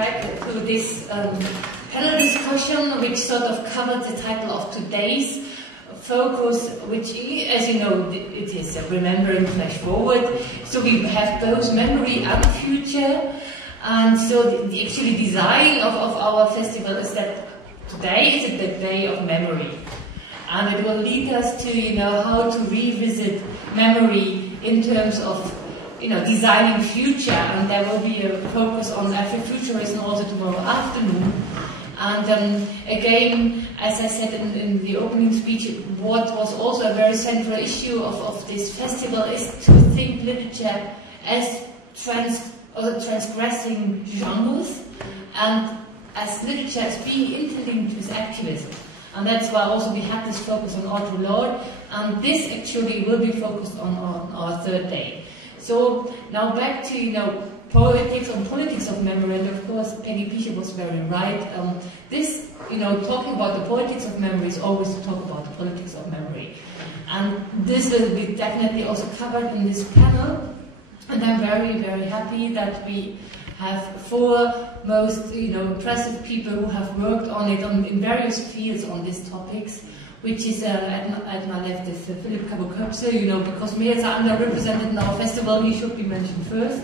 back to this panel discussion, which sort of covered the title of today's focus, which, as you know, it is Remembering Flash Forward. So we have both memory and future. And so the actually design of our festival is that today is the day of memory. And it will lead us to, how to revisit memory in terms of, designing future. And there will be a focus on Afrofuturism also tomorrow afternoon. And again, as I said in the opening speech, what was also a very central issue of this festival is to think literature as transgressing genres, and as literature as being interlinked with activism. And that's why also we had this focus on Audre Lorde, and this actually will be focused on our third day. So now back to politics of memory, and of course Peggy Picher was very right. Talking about the politics of memory is always to talk about the politics of memory. And this will be definitely also covered in this panel. And I'm very, very happy that we have four most impressive people who have worked on it in various fields on these topics, which is at my left is Philipp Cabo-Köpse, because males are underrepresented in our festival, he should be mentioned first.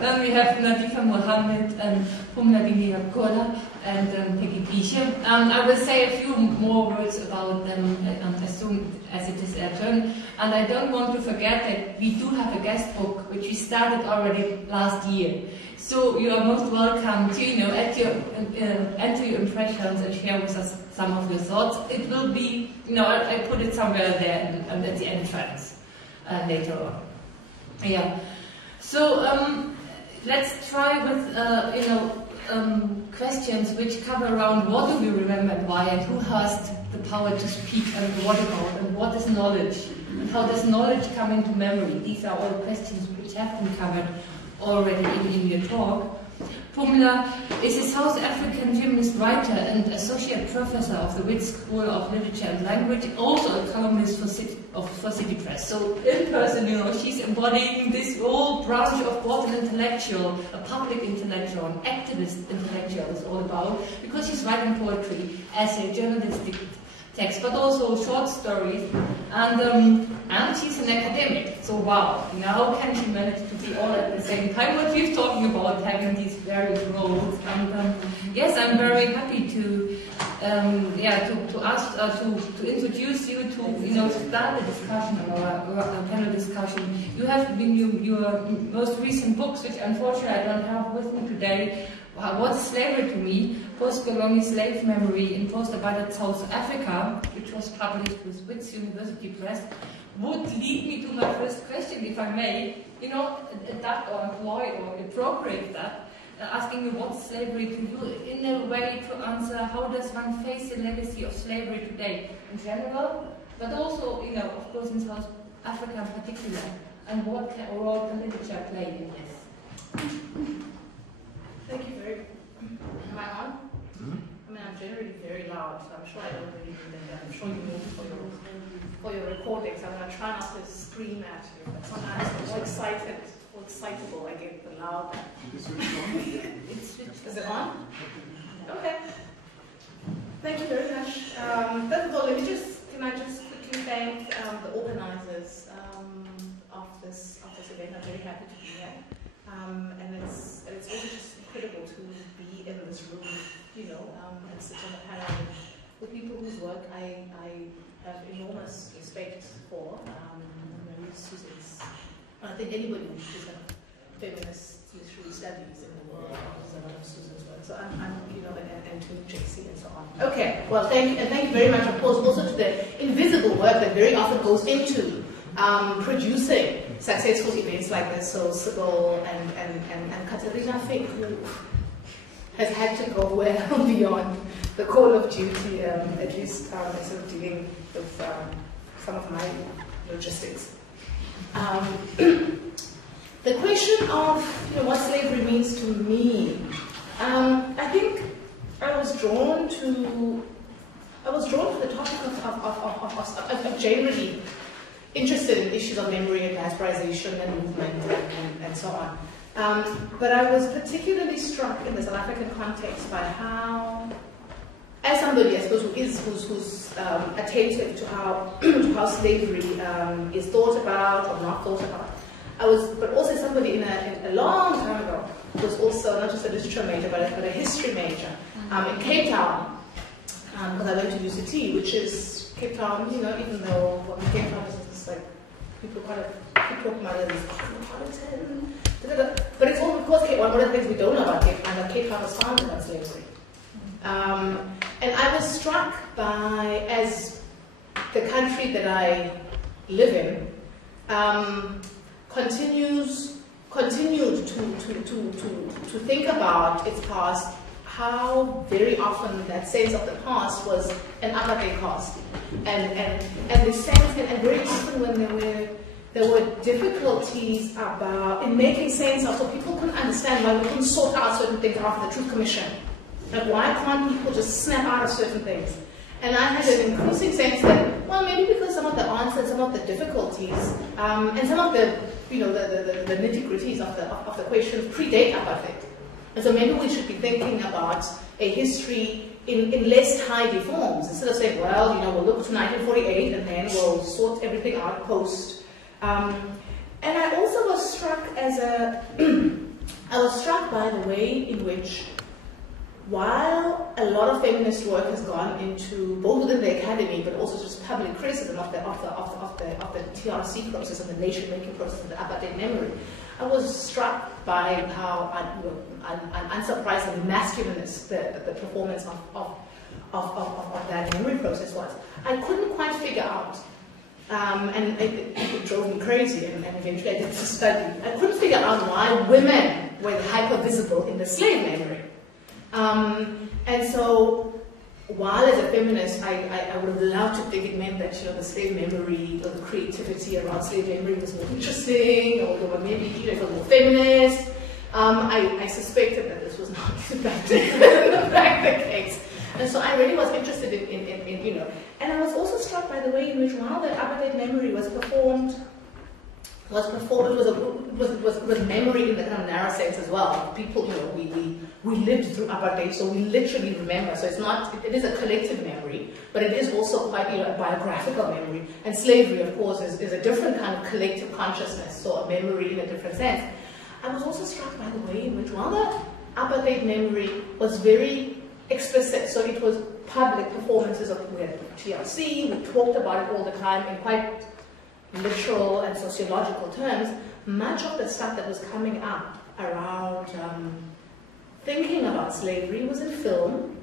Then we have Nadifa Mohammed and Pumla Kola and Peggy Picher. I will say a few more words about them as soon as it is their turn. And I don't want to forget that we do have a guest book, which we started already last year. So you are most welcome to, enter your impressions and share with us some of your thoughts. It will be, I put it somewhere there at the entrance later on. Yeah. So let's try with, questions which cover around what do we remember and why, and who has the power to speak, and what about, and what is knowledge, and how does knowledge come into memory. These are all questions which have been covered already in your talk. Pumla is a South African feminist writer and associate professor of the Wits School of Literature and Language, also a columnist for City Press. So in person, she's embodying this whole branch of what an intellectual, a public intellectual, an activist intellectual is all about, because she's writing poetry, essay, journalistic text, but also short stories, and she's an academic. So wow, how can she manage to be all at the same time? What we're talking about, having these various roles. And yes, I'm very happy to introduce you to start the discussion, our panel discussion. You have been your most recent books, which unfortunately I don't have with me today. What's Slavery to Me? Post-Colonial Slave Memory in Post-Apartheid South Africa, which was published with Wits University Press, would lead me to my first question, if I may, adapt or employ or appropriate that, asking you what's slavery to you, in a way to answer how does one face the legacy of slavery today in general, but also, of course in South Africa in particular, and what role can literature play in this? Thank you very much. Am I on? I mean, I'm generally very loud, so I'm sure I don't really do that. I'm sure you move for your recordings. I'm going to try not to scream at you, but sometimes the more excitable I get, the louder. Is it on? Okay. Thank you very much. First of all, can I just quickly thank the organizers of this event. I'm very happy to be here. And it's really just incredible to be in this room, and sit on a panel with people whose work I have enormous respect for. Susan's, I think anybody who's just feminist literary studies in the world knows a lot of Susan's work. So I'm and to JC and so on. Okay, well, thank you very much, of course, also to the invisible work that very often goes into producing successful events like this. So Sybil and Katerina Fink, who has had to go well beyond the call of duty, at least sort of dealing with some of my logistics. The question of what slavery means to me, I think I was drawn to I was drawn to the topic of generally interested in issues of memory and diasporization and movement and so on. But I was particularly struck in the South African context by how, as somebody, I suppose, who's attentive to how slavery is thought about or not thought about, but also somebody in a long time ago who was also not just a literature major but a history major in Cape Town, because I went to UCT, which is Cape Town. Even though Cape Town is like people kind of keep talking about it as cosmopolitan. But it's all because one of the things we don't know about Cape Town, that Cape Town was founded on slavery. And I was struck by, as the country that I live in continued to think about its past, how very often that sense of the past was an apartheid past. And the sense, and very often when there were difficulties in making sense of, so people couldn't understand why we couldn't sort out certain things after the Truth Commission. Like, why can't people just snap out of certain things? And I had an increasing sense that, well, maybe because some of the answers, some of the difficulties, and some of the, the nitty-gritties of the questions predate apartheid. And so maybe we should be thinking about a history in less tidy forms, instead of saying, well, we'll look to 1948 and then we'll sort everything out post. And I also was struck I was struck by the way in which, while a lot of feminist work has gone into, both within the academy, but also just public criticism of the TRC process and the nation-making process of the apartheid memory, I was struck by how, unsurprisingly, masculinist the performance of that memory process was. I couldn't quite figure out, and it drove me crazy, and eventually I did some study. I couldn't figure out why women were hyper-visible in the slave memory. And so, while as a feminist, I would have loved to think it meant that the slave memory or the creativity around slave memory was more interesting, or maybe it was more feminist. I suspected that this was not in fact the case. And so I really was interested in and I was also struck by the way in which, while the apartheid memory was performed, it was memory in the kind of narrow sense as well. People, we lived through apartheid, so we literally remember. So it is a collective memory, but it is also quite a biographical memory. And slavery, of course, is a different kind of collective consciousness, so a memory in a different sense. I was also struck by the way in which, while the apartheid memory was very explicit, so it was public performances of TRC, we talked about it all the time in quite literal and sociological terms, much of the stuff that was coming up around thinking about slavery was in film,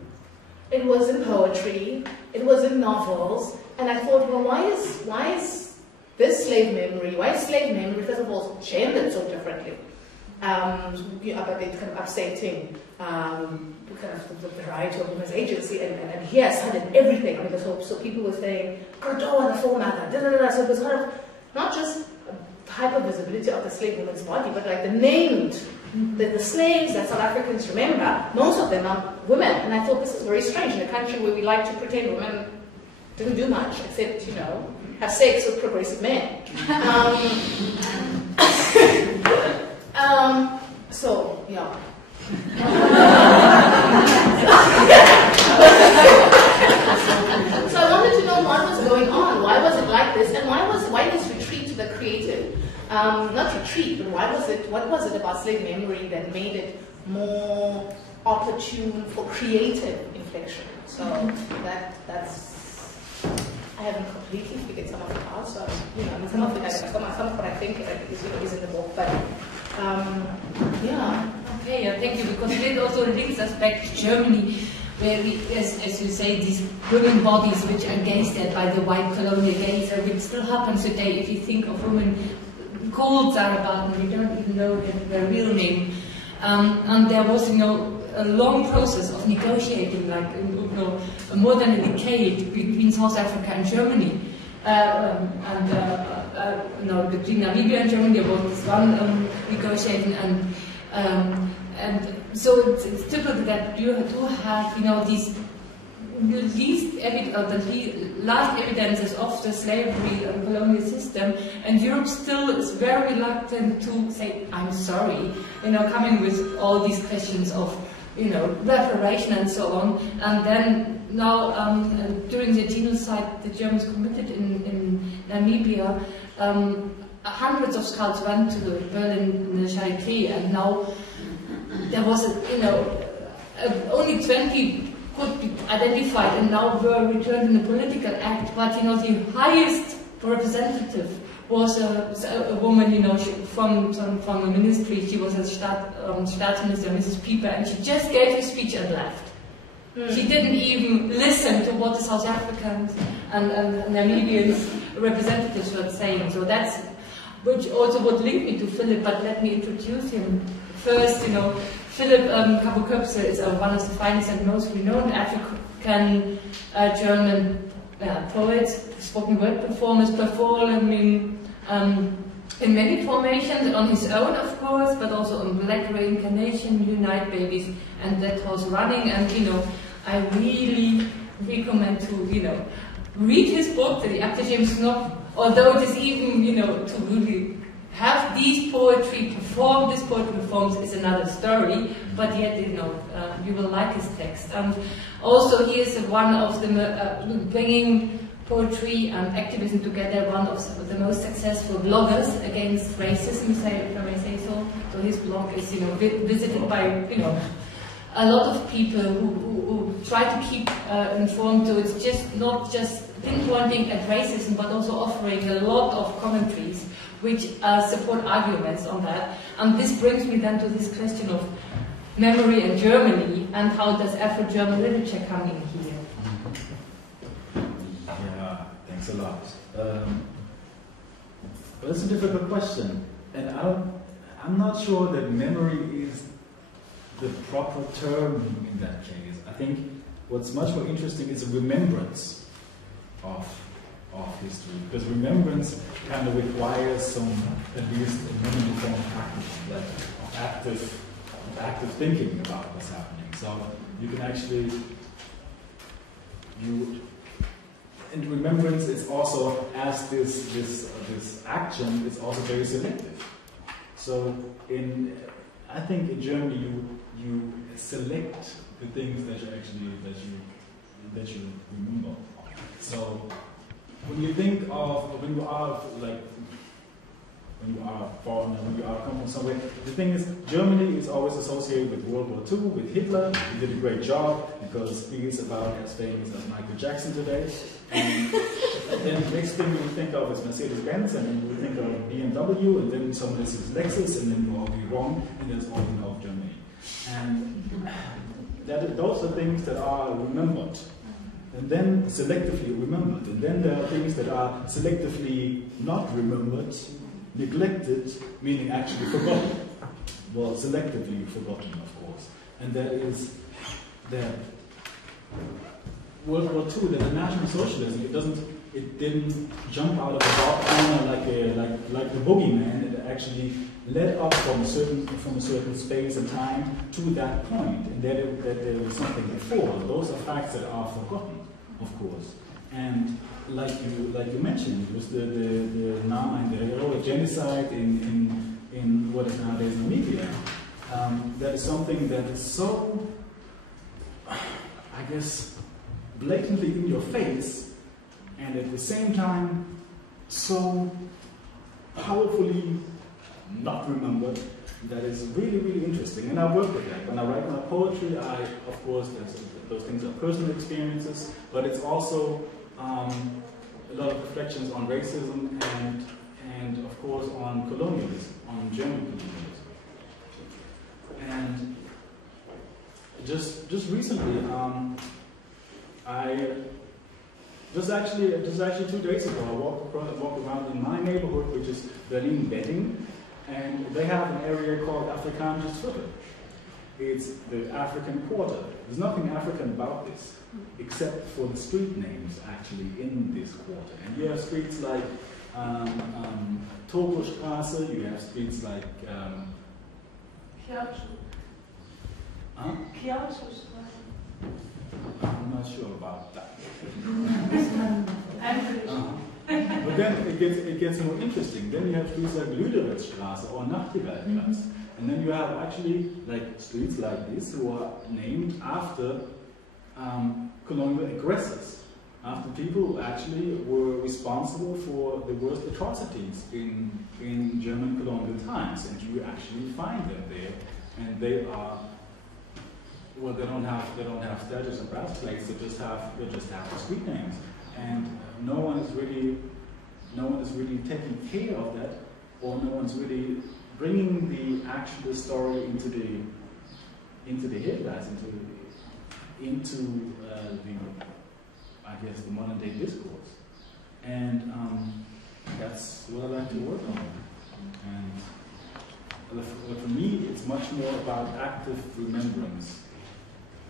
it was in poetry, it was in novels, and I thought, well, why is this slave memory, first of all, gendered so differently? Apartheid kind of upsetting kind of the variety of women's agency, and here suddenly everything. I mean, so people were saying, Cordoa, the foremother, so it was sort of not just hyper-visibility of the slave woman's body, but like the named, the slaves that South Africans remember, most of them are women. And I thought this is very strange in a country where we like to pretend women didn't do much, except, have sex with progressive men. So, yeah. So I wanted to know what was going on, why was it like this, and why this retreat to the creative? Not retreat, but what was it about slave memory that made it more opportune for creative inflection? So that's, I haven't completely figured some of it out, so some of what I think is in the book, but yeah. Okay, thank you, because it also links us back to Germany, where we, as you say, these women bodies which are gazed at by the white colonial gaze, which still happens today. If you think of women called Sarah Barton, we don't even know their real name. And there was, a long process of negotiating, like, more than a decade between South Africa and Germany. Between Namibia and Germany, there was this one negotiating, and so it's typical that you do have, these last evidences of the slavery and colonial system, and Europe still is very reluctant to say, I'm sorry, coming with all these questions of, reparation and so on. And then now, during the genocide the Germans committed in Namibia, hundreds of scouts went to the Berlin Charité, and now there was only 20 could be identified and now were returned in a political act, but the highest representative was a woman, from the ministry. She was a Staatsminister, Mrs. Pieper, and she just gave a speech and left. She didn't even listen to what the South Africans and Namibians representatives were saying. So that's, which also would link me to Philip, but let me introduce him first. Philip Kabuköpse is one of the finest and most renowned African German poets, spoken word performers, performing in many formations, on his own of course, but also on Black Reincarnation, Unite Babies, and That Horse Running. And I really recommend to read his book, The Abtejames Knop, although it is even to really have these poetry performed, this poetry performed is another story, but yet, you will like his text. And also he is one of the, bringing poetry and activism together, one of the most successful bloggers against racism, if I may say so. So his blog is, visited by, a lot of people who try to keep informed. So it's just not just pinpointing at racism, but also offering a lot of commentaries which support arguments on that. And this brings me then to this question of memory and Germany, and how does Afro-German literature come in here? Yeah, thanks a lot. But it's a difficult question, and I'm not sure that memory is the proper term in that case. I think what's much more interesting is a remembrance of history, because remembrance kind of requires some, at least a minimal form of practice, like active thinking about what's happening. So you can actually, and remembrance is also, as this action is also very selective. So I think in Germany you select the things that you remember. So when you think of, when you are foreigner, when you are coming from somewhere, the thing is, Germany is always associated with World War II, with Hitler. He did a great job because he is about as famous as Michael Jackson today. And then the next thing you think of is Mercedes-Benz, and then you think of BMW, and then someone says Lexus, and then you all be wrong, and that's all you know of Germany. And those are things that are remembered. And then selectively remembered. And then there are things that are selectively not remembered, neglected, meaning actually forgotten. Well, selectively forgotten, of course. And that is that World War II, that the National Socialism, it didn't jump out of the dark corner like the boogeyman. It actually led up from a certain space and time to that point, and that there was something before. Those are facts that are forgotten, of course. And like you mentioned, it was the heroic genocide in what is nowadays Namibia. That is something that is so, I guess, blatantly in your face, and at the same time so powerfully not remembered, that is really, really interesting. And I work with that. When I write my poetry, of course, those things are personal experiences, but it's also a lot of reflections on racism and of course on colonialism, on German colonialism. And just recently, just actually 2 days ago, I walked around in my neighborhood, which is Berlin-Wedding, and they have an area called Afrikanisches Viertel. It's the African Quarter. There's nothing African about this, except for the street names actually in this quarter. And you have streets like Togo-Straße, you have streets like I'm not sure about that. I'm pretty sure. But then it gets more interesting. Then you have streets like Lüderitz-Straße or Nachtigallplatz. And then you have actually like streets like this who are named after colonial aggressors, after people who actually were responsible for the worst atrocities in German colonial times. And you actually find them there, and they are, well, they don't have statues and brass plates. They just have the street names, and no one is really taking care of that, or no one's really bringing the story into the headlines, into the modern day discourse, and that's what I like to work on. And for me, it's much more about active remembrance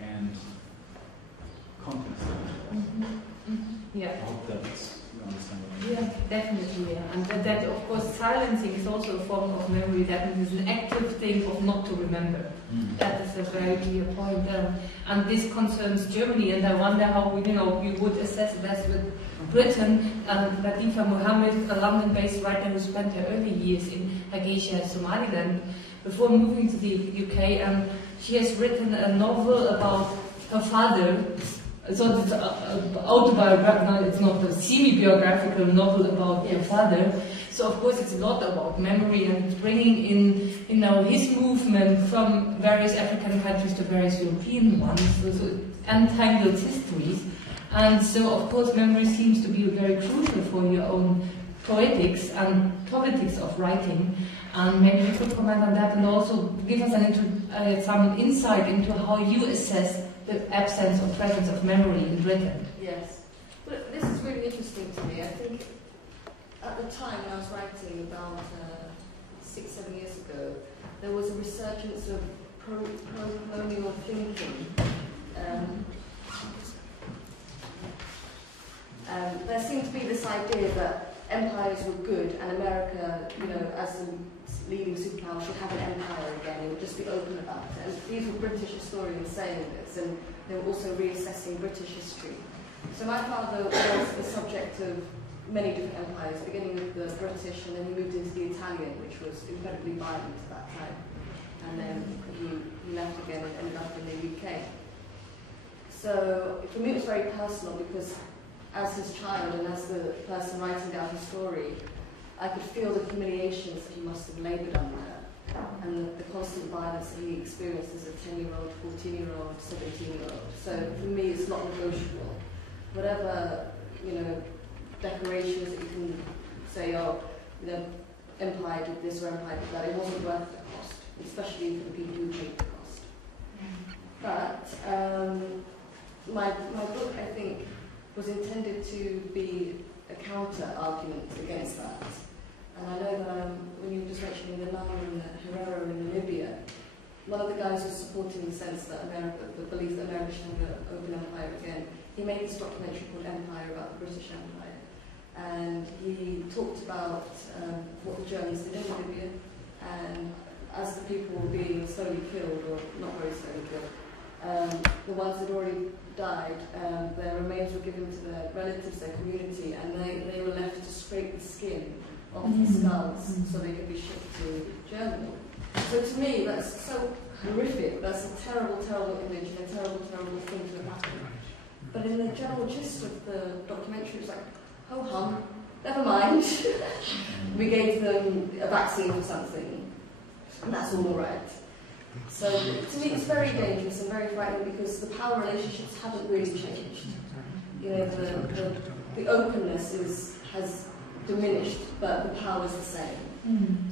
and context. Yeah. I hope that's. Yeah, definitely. Yeah. And that, of course, silencing is also a form of memory. That is an active thing of not to remember. That is a very clear point. And this concerns Germany, and I wonder how we would assess that with Britain. Latifa Mohammed, a London-based writer who spent her early years in Hargeisa, Somaliland, before moving to the UK, she has written a novel about her father. So it's autobiographical, no, it's not a semi-biographical novel about your father. So of course it's a lot about memory and bringing in, his movement from various African countries to various European ones, so entangled histories. And so of course memory seems to be very crucial for your own poetics and politics of writing. And maybe you could comment on that and also give us some insight into how you assess the absence or presence of memory in Britain. Yes. Well, this is really interesting to me. I think at the time when I was writing about 6-7 years ago, there was a resurgence of pro-colonial thinking. There seemed to be this idea that empires were good and America, as the leading superpower, should have an empire again. It would just be open about it. And these were British historians saying this, and they were also reassessing British history. So my father was the subject of many different empires, beginning with the British, and then he moved into the Italian, which was incredibly violent at that time. And then he left again and ended up in the UK. So for me it was very personal, because as his child and as the person writing down his story, I could feel the humiliations that he must have laboured under, and the constant violence that he experienced as a 10-year-old, 14-year-old, 17-year-old. So for me, it's not negotiable. Whatever, decorations that you can say, empire did this or empire did that, it wasn't worth the cost, especially for the people who paid the cost. But my book, I think, was intended to be a counter-argument against that. And I know that when you were just mentioning the Nana and Herrera in Namibia, one of the guys was supporting the sense that the belief that America should have an open empire again. He made this documentary called Empire about the British Empire. And he talked about what the Germans did in Namibia, and as the people were being slowly killed, or not very slowly killed, the ones that already died, their remains were given to their relatives, their community, and they were left to scrape the skin off the skulls so they could be shipped to Germany. So to me, that's so horrific. That's a terrible, terrible image and a terrible, terrible thing to have happened. But in the general gist of the documentary, it was like, ho hum, never mind. We gave them a vaccine for something, and that's all right. So to me, it's very dangerous and very frightening, because the power relationships haven't really changed. The openness has diminished, but the power is the same.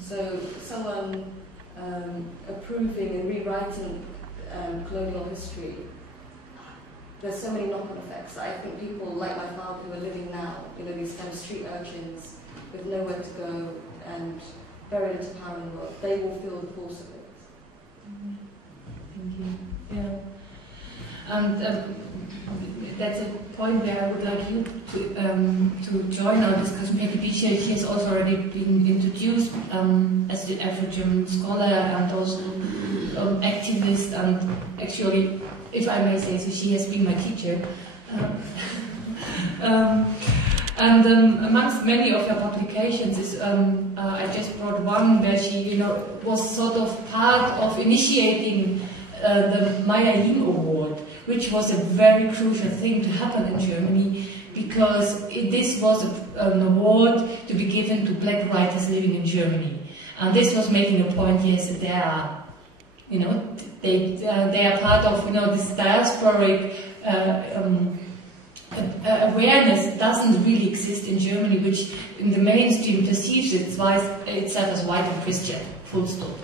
So someone approving and rewriting colonial history, there's so many knock-on effects. I think people like my father who are living now, these kind of street urchins with nowhere to go and very little power in the world, they will feel the force of it. Thank you. Yeah. And that's a point where I would like you to join our discussion. Peggy Beecher, she has also already been introduced as the Afro-German scholar and also activist, and actually if I may say so, she has been my teacher. Amongst many of her publications is, I just brought one where she, was sort of part of initiating the Meyer-Lim Award, which was a very crucial thing to happen in Germany, because this was an award to be given to black writers living in Germany. And this was making a point, yes, that they are, they are part of, this diasporic awareness doesn't really exist in Germany, which in the mainstream perceives itself as white and Christian, full stop.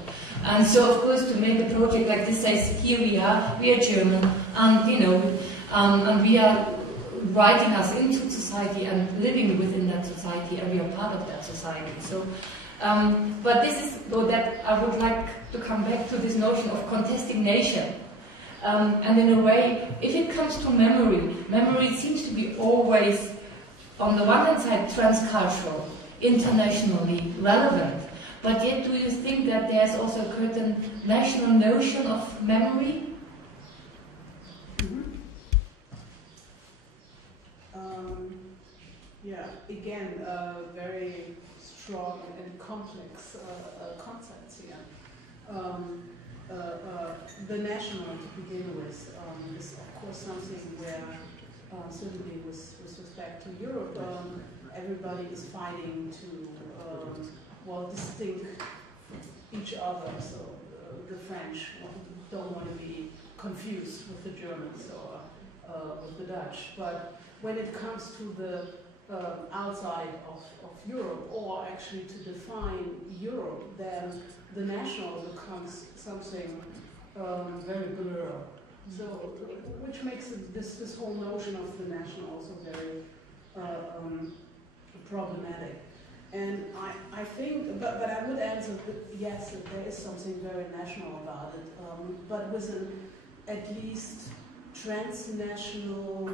And so, of course, to make a project like this says, here we are German, and and we are writing us into society and living within that society, and we are part of that society. So, but this is that I would like to come back to this notion of contesting nation. And in a way, if it comes to memory seems to be always, on the one hand side, transcultural, internationally relevant. But yet, do you think that there's also a certain national notion of memory? Yeah, again, very strong and complex concepts here. The national, to begin with, is of course something where, certainly with respect to Europe, everybody is fighting to, distinct each other. So the French don't want to be confused with the Germans or with the Dutch. But when it comes to the outside of Europe, or actually to define Europe, then the national becomes something very blurry. So, which makes this whole notion of the national also very problematic. And I think, but I would answer that yes, that there is something very national about it, but with at least transnational,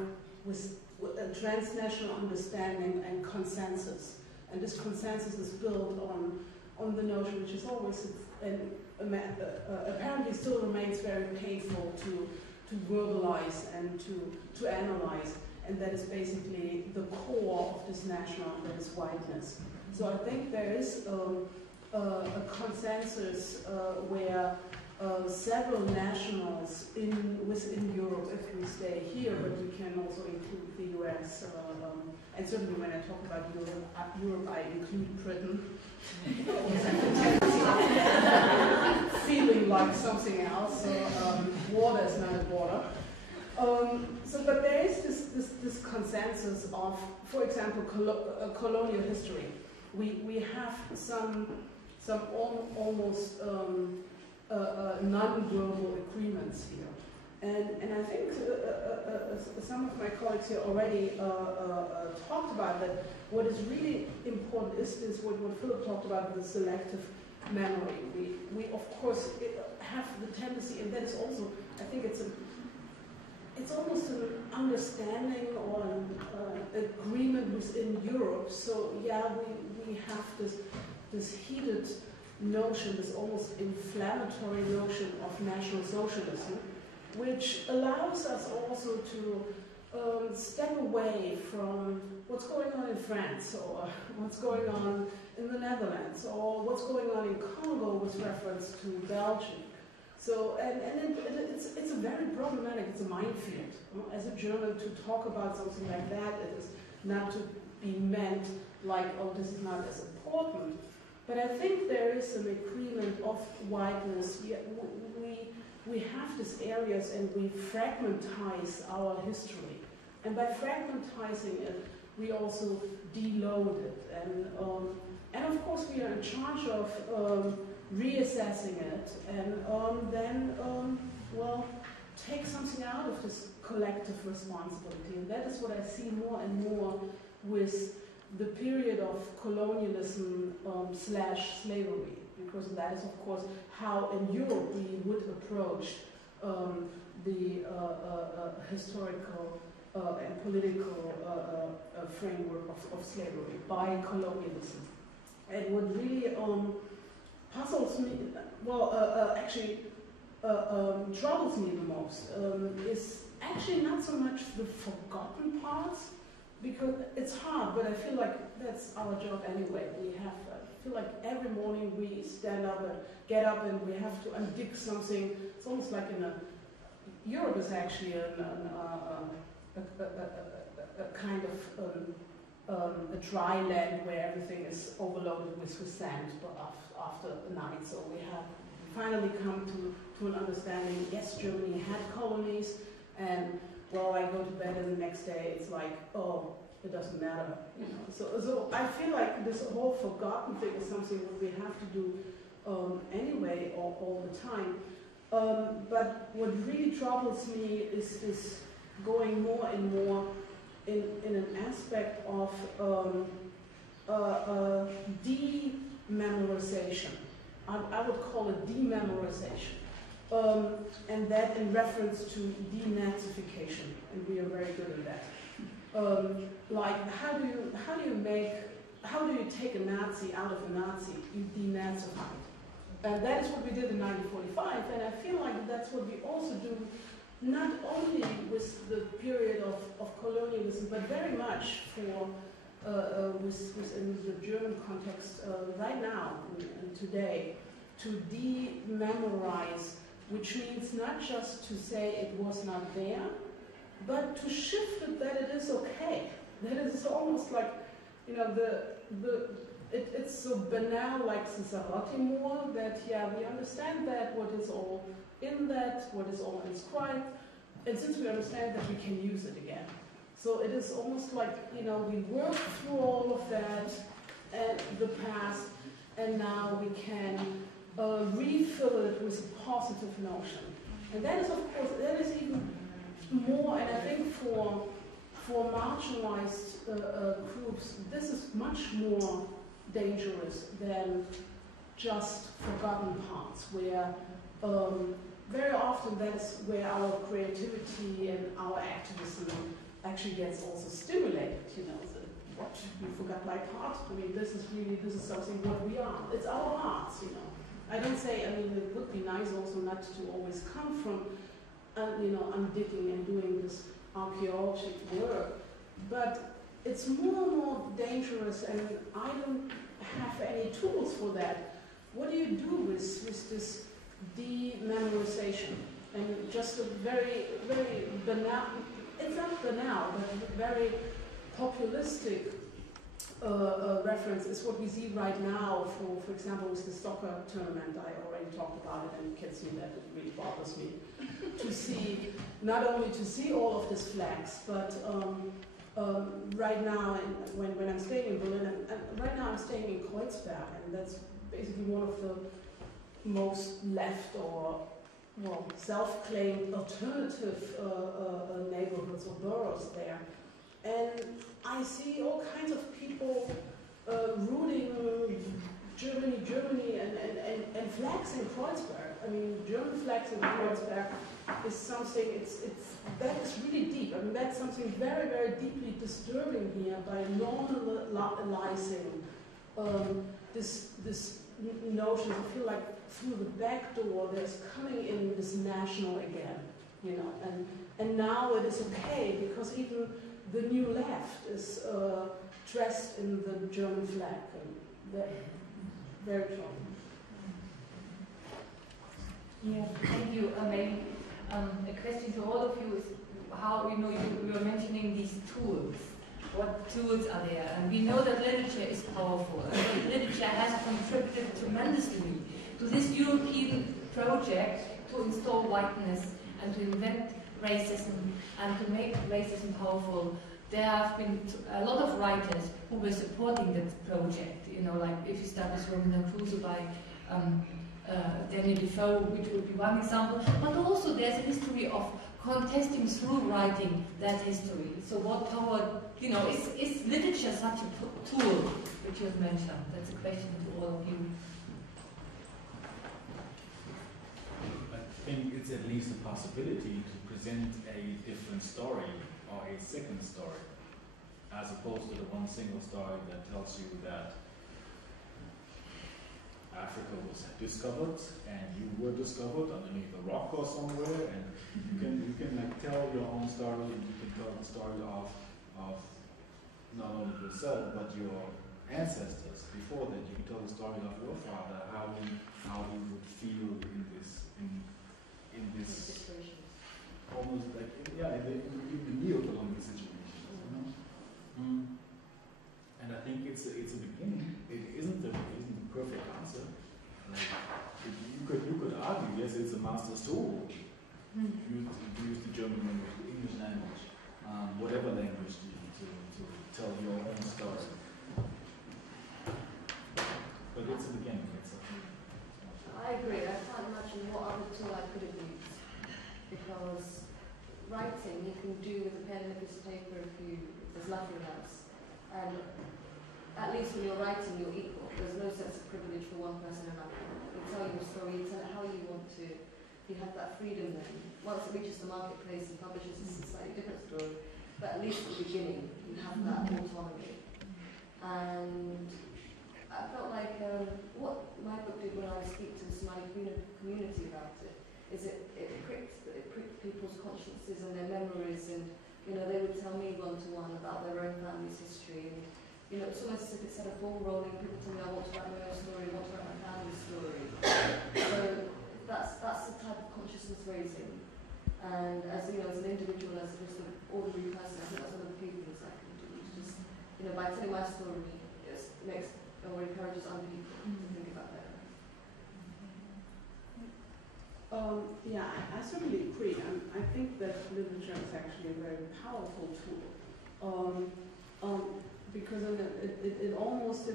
with a transnational understanding and consensus. And this consensus is built on the notion, which is always, apparently still remains very painful to verbalize and to analyze, and that is basically the core of this national, that is whiteness. So I think there is a consensus where several nationals within Europe, if we stay here, but we can also include the US, and certainly when I talk about Europe I include Britain. Feeling like something else, so water is not a border. But there is this consensus of, for example, colonial history. We have some almost non-global agreements here, and I think some of my colleagues here already talked about that. What is really important is this, what Philip talked about, the selective memory. We of course have the tendency, and that is also, I think it's almost an understanding or an agreement within Europe. So yeah, we have this heated notion, this almost inflammatory notion of National Socialism, which allows us also to step away from what's going on in France, or what's going on in the Netherlands, or what's going on in Congo with reference to Belgium. So, and it's a very problematic, it's a minefield. As a German, to talk about something like that, it is not to be meant like, oh, this is not as important. But I think there is an agreement of whiteness. We have these areas and we fragmentize our history. And by fragmentizing it, we also deload it. And of course we are in charge of reassessing it and then, take something out of this collective responsibility. And that is what I see more and more with the period of colonialism / slavery, because that is, of course, how in Europe we would approach the historical and political framework of slavery by colonialism. And what really puzzles me, actually, troubles me the most is actually not so much the forgotten parts, because it's hard, but I feel like that's our job anyway. We have, I feel like every morning we stand up and get up and we have to undig something. It's almost like Europe is actually a kind of a dry land where everything is overloaded with sand after the night. So we have finally come to an understanding. Yes, Germany had colonies, and well, I go to bed and the next day it's like, oh, it doesn't matter. You know? So I feel like this whole forgotten thing is something that we have to do anyway all the time. But what really troubles me is going more and more in an aspect of dememorization. I would call it dememorization. And that in reference to denazification, and we are very good at that. Like, how do you take a Nazi out of a Nazi? You denazify it. And that is what we did in 1945, and I feel like that's what we also do, not only with the period of colonialism, but very much for within the German context right now and today, to dememorize, which means not just to say it was not there, but to shift it that it is okay. That it is almost like, you know, it's so banal, like Cicerotti more, that yeah, we understand that what is all in that, what is all inscribed, and since we understand that, we can use it again. So it is almost like, you know, we work through all of that and the past, and now we can refill it with a positive notion. And that is, of course, that is even more, and I think for marginalized groups, this is much more dangerous than just forgotten parts, where very often that's where our creativity and our activism actually gets also stimulated, you know. What? You forgot my part? I mean, this is something what we are. It's our hearts, you know. I don't say, I mean, it would be nice also not to always come from, you know, undigging and doing this archaeological work, but it's more and more dangerous, and I don't have any tools for that. What do you do with this dememorization? And just a very, very banal, it's not banal, but very populistic reference is what we see right now, for example, with the soccer tournament. I already talked about it, and you can see that it really bothers me to see, not only to see all of these flags, but right now, when I'm staying in Berlin, and right now I'm staying in Kreuzberg, and that's basically one of the most left or, well, self-claimed alternative neighborhoods or boroughs there. And I see all kinds of people rooting Germany and flags in Kreuzberg. I mean, German flags in Kreuzberg is something, that is really deep. I mean, that's something very, very deeply disturbing here by normalizing this notion. I feel like through the back door there's coming in this national again, you know, and now it is okay because even the new left is dressed in the German flag, and very troubling. Yeah, thank you. Maybe a question to all of you is how, you know, you were mentioning these tools. What tools are there? And we know that literature is powerful. And literature has contributed tremendously to this European project to install whiteness and to invent racism and to make racism powerful. There have been a lot of writers who were supporting that project. You know, like if you start with Robinson Crusoe by Daniel Defoe, which would be one example. But also there's a history of contesting through writing that history. So what power, you know, is literature such a tool which you have mentioned? That's a question to all of you. I think it's at least a possibility to present a different story or a second story, as opposed to the one single story that tells you that Africa was discovered, and you were discovered underneath a rock or somewhere, and you can like tell your own story, and you can tell the story of not only yourself but your ancestors. Before that, you can tell the story of your father, how he would feel in this Situations. almost like in the neo-colonial situation. You know? And I think it's a beginning. It isn't the perfect answer. Like, you could argue, yes, it's a master's tool. Use the German language, the English language, whatever language to tell your own story. But it's a beginning. I agree. I can't imagine what other tool I could have used, because writing you can do with a pen and a piece of paper if there's nothing else. And at least when you're writing, you're equal. There's no sense of privilege for one person or another. You tell your story, you tell it how you want to. You have that freedom then. Once it reaches the marketplace and publishes, it's a slightly different story. But at least at the beginning, you have that autonomy. And I felt like what my book did when I speak to the Somali community about it is it pricked people's consciences and their memories, and they would tell me one-to-one about their own family's history, and it's almost as if it set a ball rolling. People tell me I want to write my own story, I want to write my family's story. So that's the type of consciousness raising, and as an individual, as just an ordinary person, I think that's one of the few things I can do. Just by telling my story, it makes or encourages other people to think about that. Yeah, I certainly agree. I think that literature is actually a very powerful tool, because it almost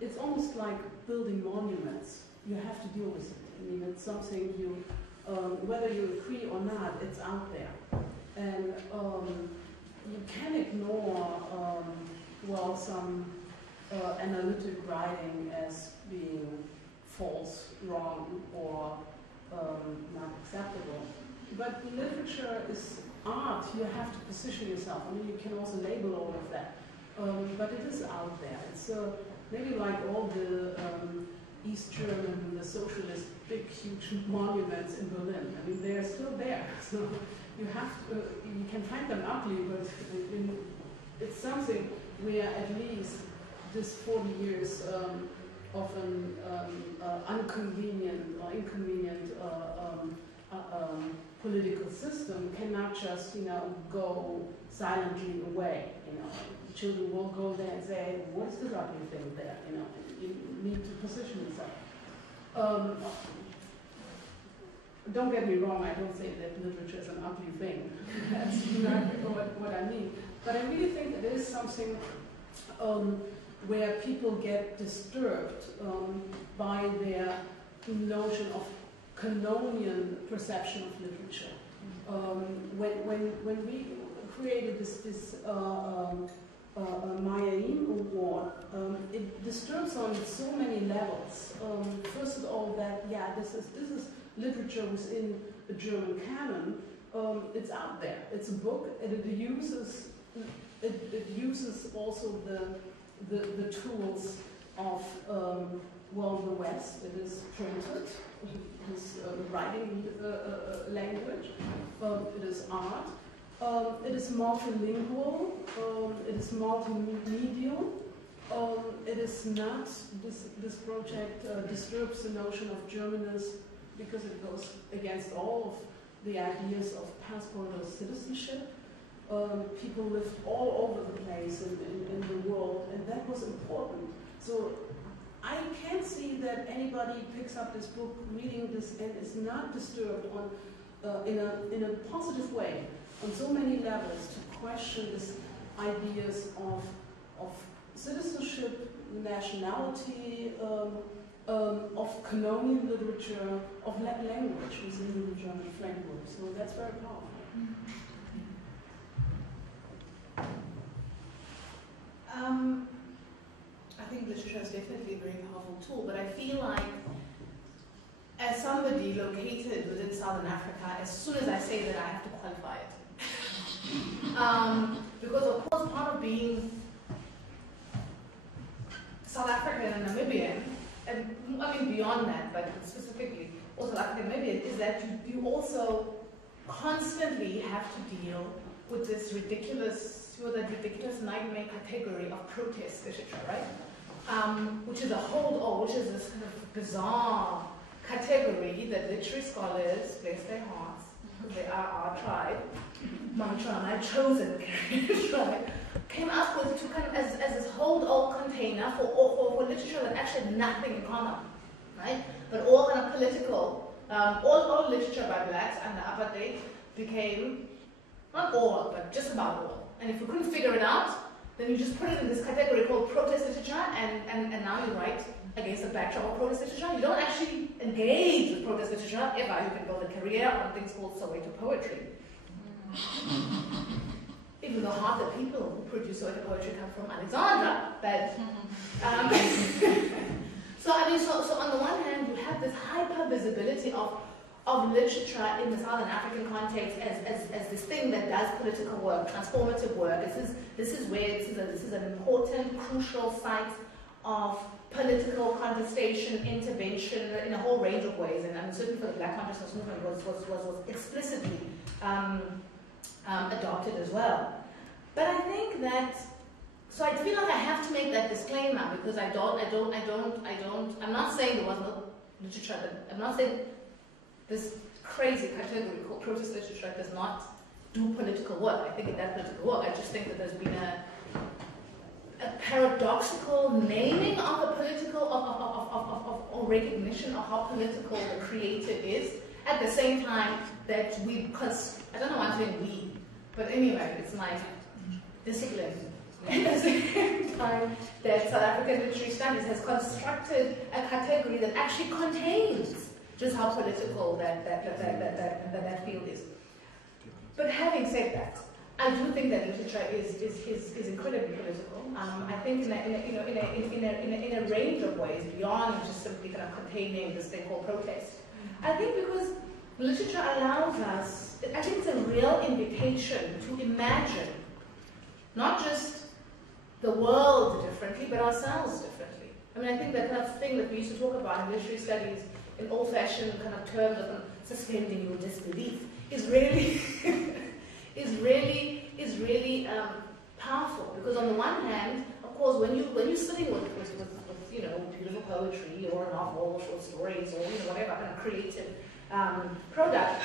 it's almost like building monuments. You have to deal with it. I mean, it's something you, whether you agree or not, it's out there, and you can ignore some analytic writing as being false, wrong, or not acceptable. But literature is art. You have to position yourself. I mean, you can also label all of that. But it is out there. It's maybe like all the East German, the socialist, big, huge monuments in Berlin. I mean, they are still there. So you can find them ugly, but it's something where at least this 40 years of an inconvenient political system cannot just go silently away. Children will go there and say, "What is the ugly thing there?" You need to position yourself. Don't get me wrong. I don't say that literature is an ugly thing. That's not what I mean. But I really think that there is something where people get disturbed by their notion of colonial perception of literature. When we created this Mayaim Award, it disturbs on so many levels. First of all, that this is literature within the German canon. It's out there. It's a book, and it uses also the tools of the West. It is printed, his writing language. It is art. It is multilingual. It is multimedial. It is not. This project disturbs the notion of Germanness because it goes against all of the ideas of passport or citizenship. People lived all over the place in the world, and that was important. So I can't see that anybody picks up this book, reading this, and is not disturbed in a positive way on so many levels to question these ideas of citizenship, nationality, of colonial literature, of language within the German framework. So that's very powerful. I think literature is definitely a very powerful tool, but I feel like as somebody located within Southern Africa, as soon as I say that, I have to qualify it. Because of course part of being South African and Namibian and I mean beyond that, but specifically also like maybe it is that you also constantly have to deal with this ridiculous nightmare category of protest literature, right? Which is which is this kind of bizarre category that literary scholars, bless their hearts, because they are our tribe, my chosen tribe, came up with to kind of as this hold-all container for literature that actually had nothing in common, right? But all kind of political, all literature by blacks under apartheid became, not all, but just about all. And if you couldn't figure it out, then you just put it in this category called protest literature, and now you write against the backdrop of protest literature. You don't actually engage with protest literature ever. You can build a career on things called Soweto poetry. Even though half the people who produce Soweto poetry come from Alexandra. But, so on the one hand, you have this hyper visibility of literature in the Southern African context as this thing that does political work, transformative work. This is an important, crucial site of political contestation, intervention in a whole range of ways, and certainly for the Black Consciousness Movement was explicitly adopted as well. But I think that, so I feel like I have to make that disclaimer because I'm not saying there was no literature, I'm not saying this crazy category called protest literature does not do political work. I think it does political work. I just think that there's been a paradoxical naming of the political, or recognition of how political the creative is, at the same time that I don't know why I'm saying we, but anyway, it's my discipline. At the same time that South African Literary Studies has constructed a category that actually contains just how political that field is. But having said that, I do think that literature is incredibly political. I think in a range of ways beyond just simply kind of containing this thing called protest. I think because literature allows us, I think it's a real invitation to imagine not just the world differently, but ourselves differently. I mean, I think that kind of thing that we used to talk about in literary studies in old-fashioned kind of terms of suspending your disbelief is really powerful, because on the one hand, of course, when you're sitting with beautiful poetry or a novel or short stories or whatever kind of creative product,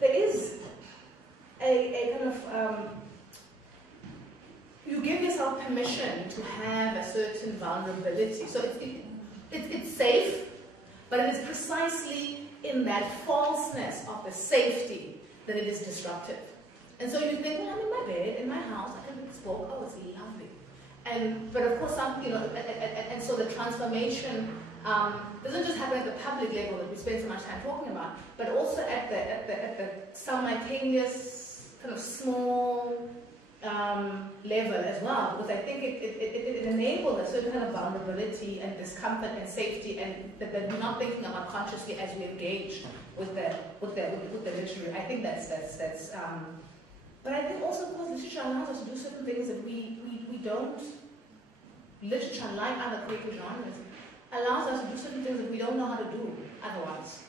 there is a kind of you give yourself permission to have a certain vulnerability. So it's safe, but it is precisely in that falseness of the safety that it is disruptive. And so you think, well, I'm in my bed, in my house, I can read this book, oh, it's lovely. But of course, and so the transformation doesn't just happen at the public level that we spend so much time talking about, but also at the simultaneous kind of small level as well, because I think it enables a certain kind of vulnerability and discomfort and safety, and that we're not thinking about consciously as we engage with the literary. I think that's but I think also, of course, literature allows us to do certain things that we don't. Literature, like other creative genres, allows us to do certain things that we don't know how to do otherwise.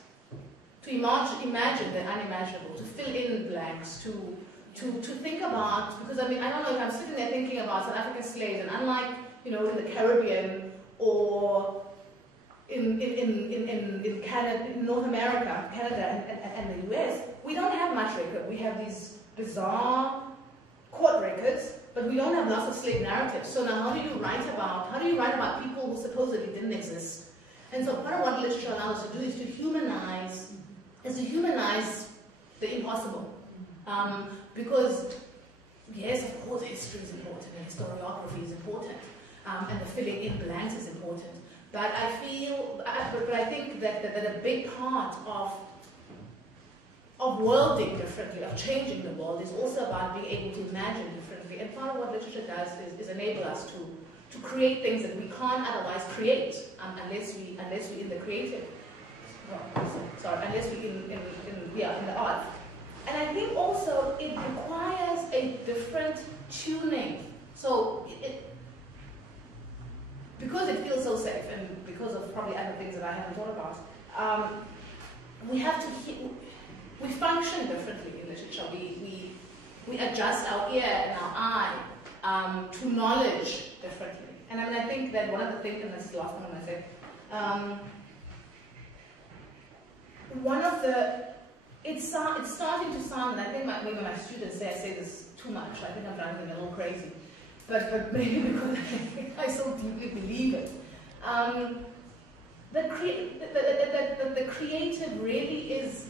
To imagine the unimaginable, to fill in blanks, to think about, because I mean, I don't know if I'm sitting there thinking about South African slaves, and unlike, in the Caribbean or in Canada, in North America, Canada and the US, we don't have much record. We have these bizarre court records, but we don't have lots of slave narratives. So now how do you write about people who supposedly didn't exist? And so part of what literature allows us to do is to humanize the impossible. Because, yes, of course, history is important, and historiography is important, and the filling in blanks is important. But I think that a big part of worlding differently, of changing the world, is also about being able to imagine differently. And part of what literature does is enable us to create things that we can't otherwise create unless we in the creative. Unless we in the arts. And I think also it requires a different tuning. So because it feels so safe, and because of probably other things that I haven't thought about, we have to we function differently in literature. We adjust our ear and our eye to knowledge differently. And I mean, I think that one of the things, and this is the last one I say, one of the, it's starting to sound, and I think maybe my students say I say this too much. I think I'm driving them a little crazy, but maybe because I so deeply believe it. The creative really is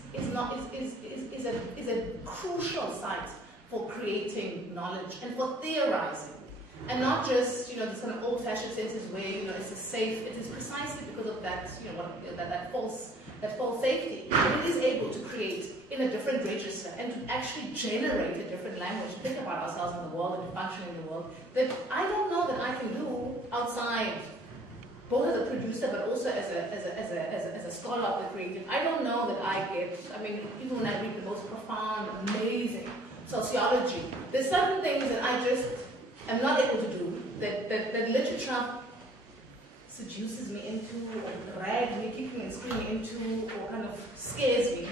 a crucial site for creating knowledge and for theorizing, and not just this kind of old-fashioned senses where it's a safe. It is precisely because of that that false safety that it is able to create in a different register and to actually generate a different language, think about ourselves in the world and function in the world that I don't know that I can do outside. Both as a producer, but also as a scholar of the creative. I don't know that I get, I mean, even when I read the most profound, amazing sociology, there's certain things that I just am not able to do, that literature seduces me into, or drags me, kicking and screaming into, or kind of scares me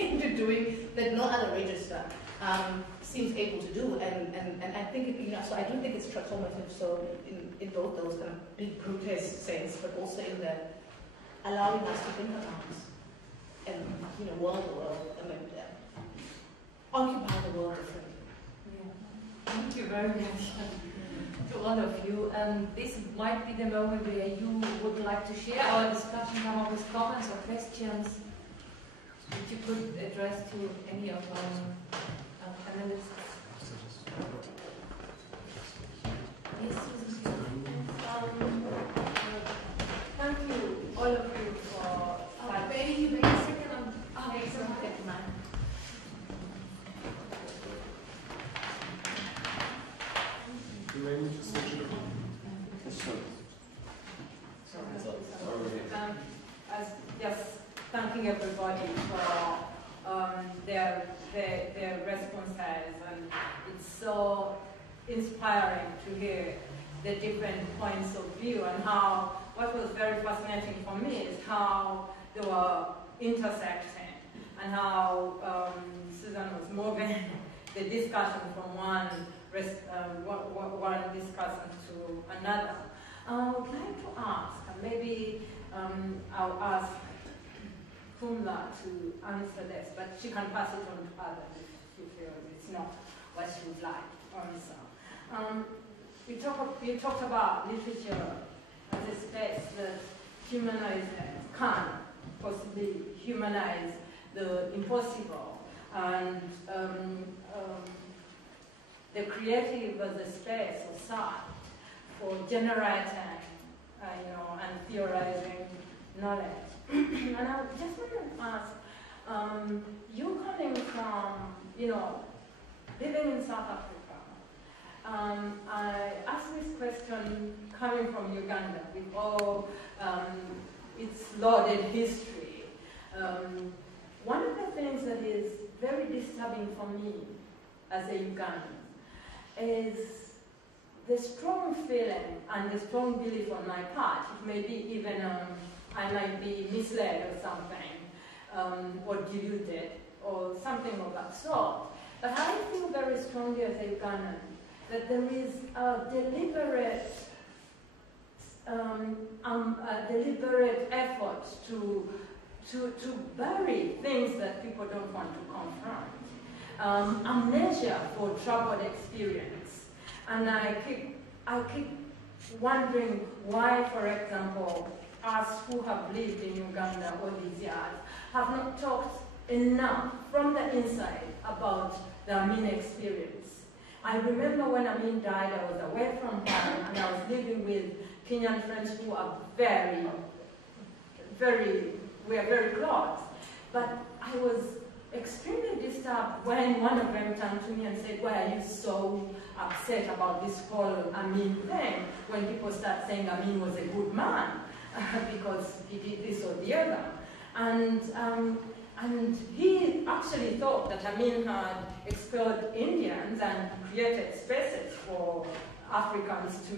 into doing, that no other register seems able to do, and I think so I do think it's transformative. So in both those kind of big grotesque sense, but also in the allowing us to think about and world, I mean, occupy the world differently. Yeah. Thank you very much to all of you. This might be the moment where you would like to share our discussion, come up with comments or questions that you could address to any of our panelists. Yes, Susan. Thank you, all of you, for Maybe you make a second on excellent. Just thanking everybody for their responses, and it's so inspiring to hear the different points of view, and how what was very fascinating for me is how they were intersecting, and how Susan was moving the discussion from one discussion to another. I would like to ask, and maybe I'll ask Phumla to answer this, but she can pass it on to others if she feels it's not what she would like to answer. You talked about literature as a space that can possibly humanize the impossible, and the creative as a space or site for generating, and theorizing knowledge. And I just want to ask, you coming from, living in South Africa, I asked this question coming from Uganda with all its loaded history. One of the things that is very disturbing for me as a Ugandan is the strong feeling and the strong belief on my part, it may be even I might be misled or something, or deluded, or something of that sort. But I feel very strongly as a Ugandan that there is a deliberate effort to bury things that people don't want to confront. Amnesia for troubled experience. And I keep wondering why, for example, us who have lived in Uganda all these years have not talked enough from the inside about the Amin experience. I remember when Amin died, I was away from home and I was living with Kenyan friends who are we are very close. But I was extremely disturbed when one of them turned to me and said, why are you so upset about this whole Amin thing, when people start saying Amin was a good man because he did this or the other. And he actually thought that Amin had expelled Indians and created spaces for Africans to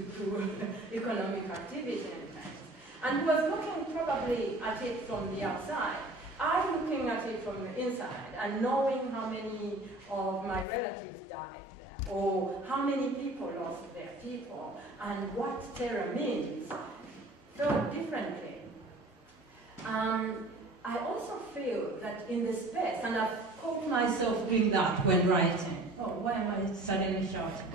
economic activity and things. And he was looking probably at it from the outside. I'm looking at it from the inside and knowing how many of my relatives died there, or how many people lost their people, and what terror means, felt differently. I also feel that in the space, and I've caught myself doing that when writing. Oh, why am I suddenly shouting?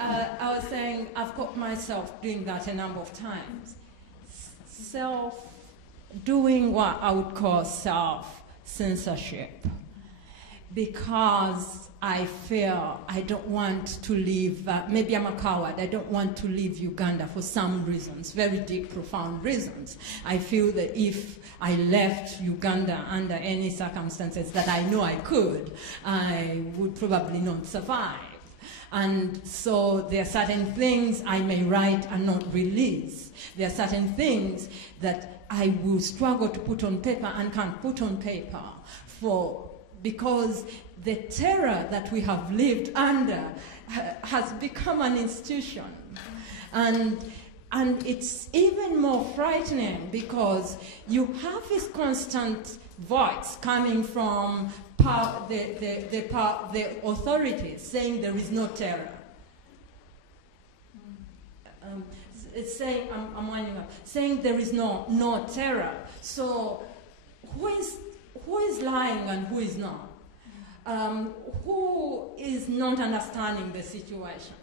I was saying I've caught myself doing that a number of times. Doing what I would call self-censorship. Because I feel I don't want to leave, maybe I'm a coward, I don't want to leave Uganda for some reasons, very deep, profound reasons. I feel that if I left Uganda under any circumstances that I know I could, I would probably not survive. And so there are certain things I may write and not release. There are certain things that I will struggle to put on paper and can't put on paper because the terror that we have lived under has become an institution. And it's even more frightening because you have this constant voice coming from the authorities saying there is no terror. It's saying, I'm winding up, saying there is no terror. So who is lying and who is not? Who is not understanding the situation?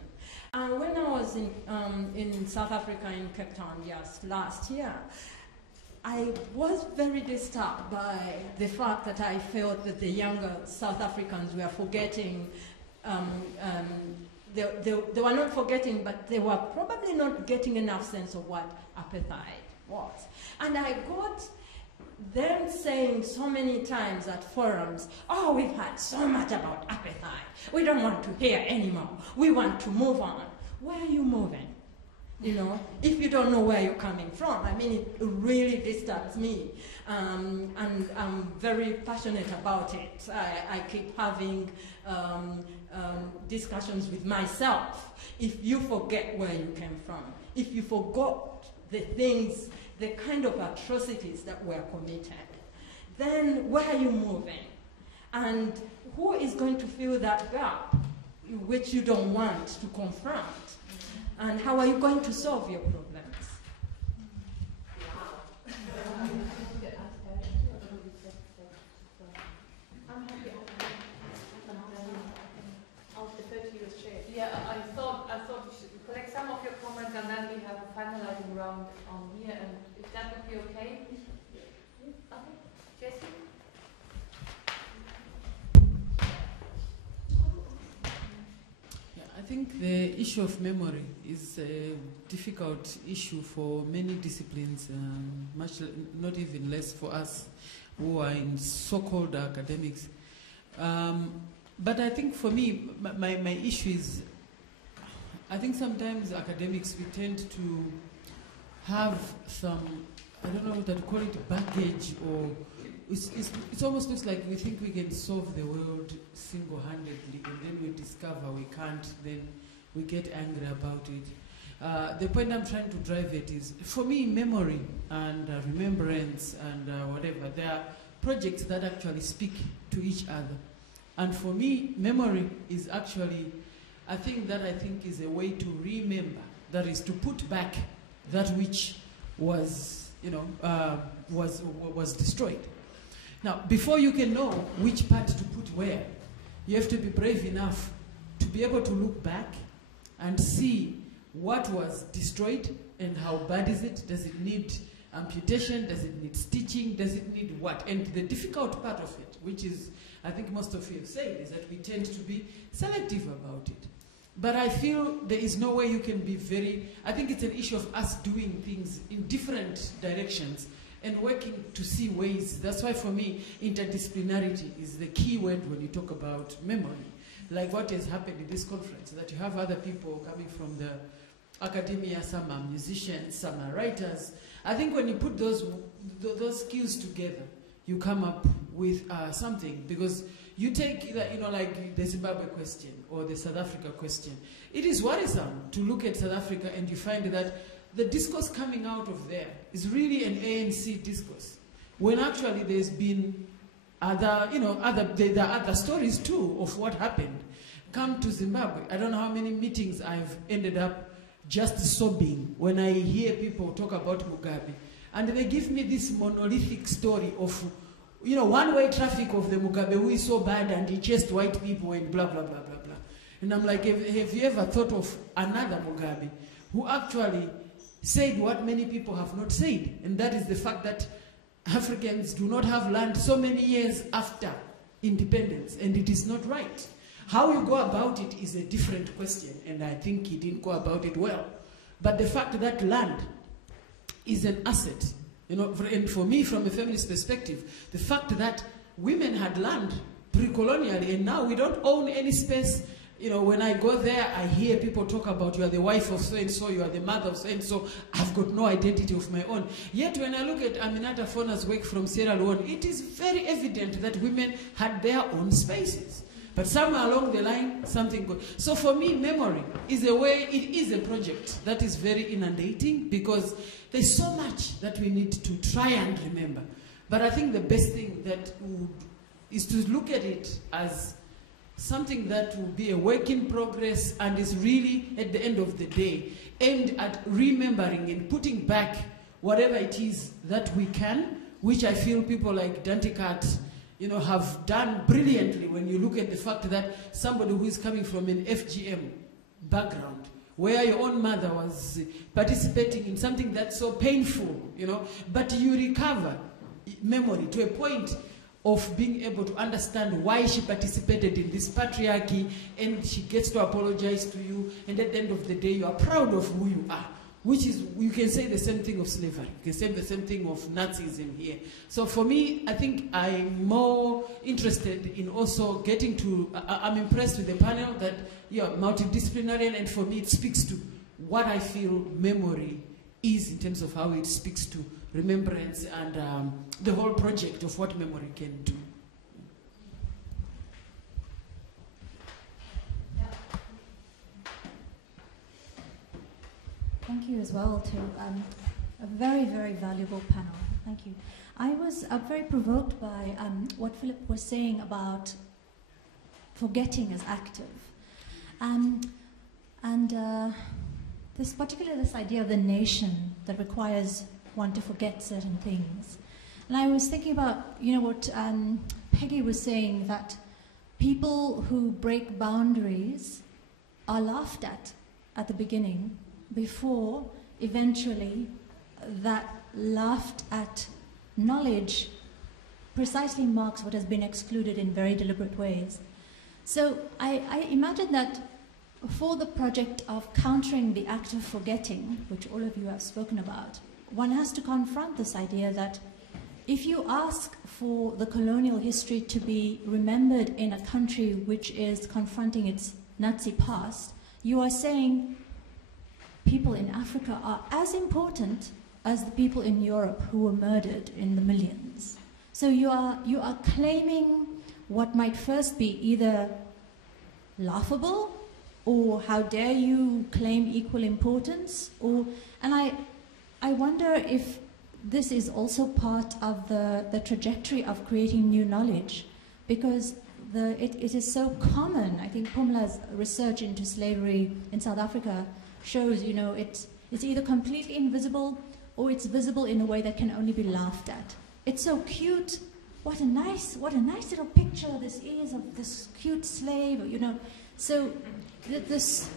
And when I was in South Africa, in Cape Town, just last year, I was very disturbed by the fact that I felt that the younger South Africans were forgetting, they were not forgetting, but they were probably not getting enough sense of what apartheid was. And I got them saying so many times at forums, oh, we've heard so much about apartheid. We don't want to hear anymore. We want to move on. Where are you moving? You know, if you don't know where you're coming from. I mean, it really disturbs me. And I'm very passionate about it. I keep having discussions with myself. If you forget where you came from, if you forgot the things, the kind of atrocities that were committed, then where are you moving? And who is going to fill that gap which you don't want to confront? And how are you going to solve your problems? I'll defer to you as chair. Yeah, I thought we should collect some of your comments and then we have a finalizing round on here, and if that would be okay. Okay, Jesse? I think the issue of memory is a difficult issue for many disciplines, not even less for us who are in so-called academics. But I think for me, my issue is, I think sometimes academics, we tend to have some, I don't know what to call it, baggage, or it almost looks like we think we can solve the world single-handedly, and then we discover we can't, then we get angry about it. The point I'm trying to drive at is, for me, memory and remembrance and whatever, there are projects that actually speak to each other. And for me, memory is actually a thing that I think is a way to remember, that is to put back that which was, was destroyed. Now, before you can know which part to put where, you have to be brave enough to be able to look back and see what was destroyed and how bad is it. Does it need amputation? Does it need stitching? Does it need what? And the difficult part of it, which is, I think most of you have said, is that we tend to be selective about it. But I feel there is no way you can be I think it's an issue of us doing things in different directions and working to see ways. That's why for me, interdisciplinarity is the key word when you talk about memory. Like what has happened in this conference, that you have other people coming from the academia, some are musicians, some are writers. I think when you put those skills together, you come up with something, because you take like the Zimbabwe question or the South Africa question. It is worrisome to look at South Africa and you find that the discourse coming out of there is really an ANC discourse, when actually there's been other, there are other stories too of what happened. Come to Zimbabwe, I don't know how many meetings I've ended up just sobbing when I hear people talk about Mugabe. And they give me this monolithic story of, one-way traffic of the Mugabe who is so bad and he chased white people and blah, blah, blah, blah, blah. And I'm like, have you ever thought of another Mugabe who actually said what many people have not said? And that is the fact that Africans do not have land so many years after independence, and it is not right. How you go about it is a different question, and I think he didn't go about it well. But the fact that land is an asset, and for me, from a feminist perspective, the fact that women had land pre-colonially and now we don't own any space. When I go there, I hear people talk about, you are the wife of so-and-so, you are the mother of so-and-so, I've got no identity of my own. Yet when I look at Aminata Fona's work from Sierra Leone, it is very evident that women had their own spaces. But somewhere along the line, something goes. So for me, memory is it is a project that is very inundating, because there's so much that we need to try and remember. But I think the best thing is to look at it as something that will be a work in progress and is really, at the end of the day, aimed at remembering and putting back whatever it is that we can, which I feel people like Danticat, have done brilliantly. When you look at the fact that somebody who is coming from an FGM background, where your own mother was participating in something that's so painful, but you recover memory to a point of being able to understand why she participated in this patriarchy, and she gets to apologize to you, and at the end of the day, you are proud of who you are. Which is, you can say the same thing of slavery. You can say the same thing of Nazism here. So for me, I think I'm more interested in also getting to, I'm impressed with the panel that, multidisciplinary, and for me it speaks to what I feel memory is in terms of how it speaks to remembrance and the whole project of what memory can do. Thank you as well to a very, very valuable panel. Thank you. I was very provoked by what Philip was saying about forgetting as active. This idea of the nation that requires one to forget certain things. And I was thinking about, what Peggy was saying, that people who break boundaries are laughed at the beginning, before eventually that laughed at knowledge precisely marks what has been excluded in very deliberate ways. So I imagine that for the project of countering the act of forgetting, which all of you have spoken about, one has to confront this idea that if you ask for the colonial history to be remembered in a country which is confronting its Nazi past, you are saying people in Africa are as important as the people in Europe who were murdered in the millions. So you are claiming what might first be either laughable, or how dare you claim equal importance, and I wonder if this is also part of the trajectory of creating new knowledge, because it is so common. I think Pumla's research into slavery in South Africa shows, it's either completely invisible or it's visible in a way that can only be laughed at. It's so cute. What a nice little picture this is of this cute slave, So this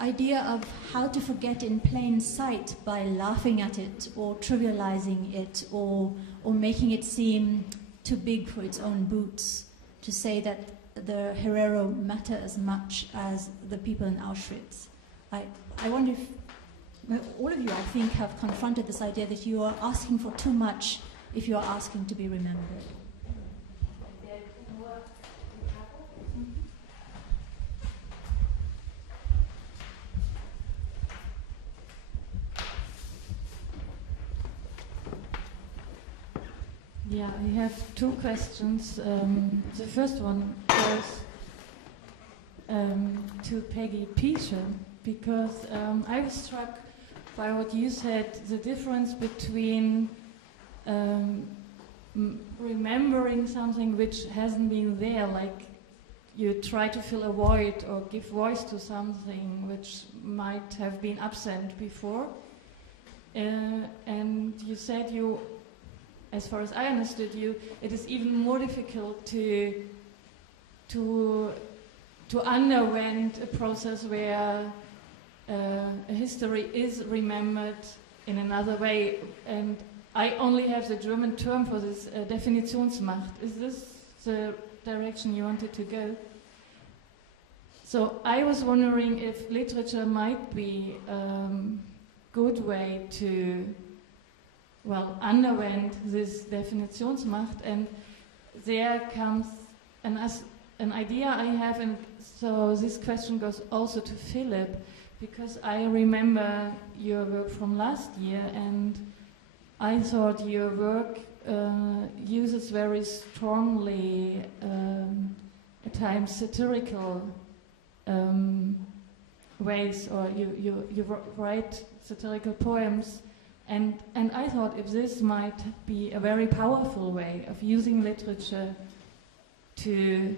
idea of how to forget in plain sight by laughing at it or trivializing it or making it seem too big for its own boots, to say that the Herero matter as much as the people in Auschwitz. I wonder if all of you, I think, have confronted this idea that you are asking for too much if you are asking to be remembered. Yeah, I have two questions. The first one is to Peggy Peter, because I was struck by what you said, the difference between remembering something which hasn't been there, like you try to fill a void or give voice to something which might have been absent before. And you said you, as far as I understood you, it is even more difficult to underwent a process where a history is remembered in another way. And I only have the German term for this, Definitionsmacht. Is this the direction you wanted to go? So I was wondering if literature might be a good way to, well, underwent this Definitionsmacht, and there comes an idea I have, and so this question goes also to Philip, because I remember your work from last year, and I thought your work uses very strongly, at times satirical ways, or you write satirical poems, and I thought if this might be a very powerful way of using literature to,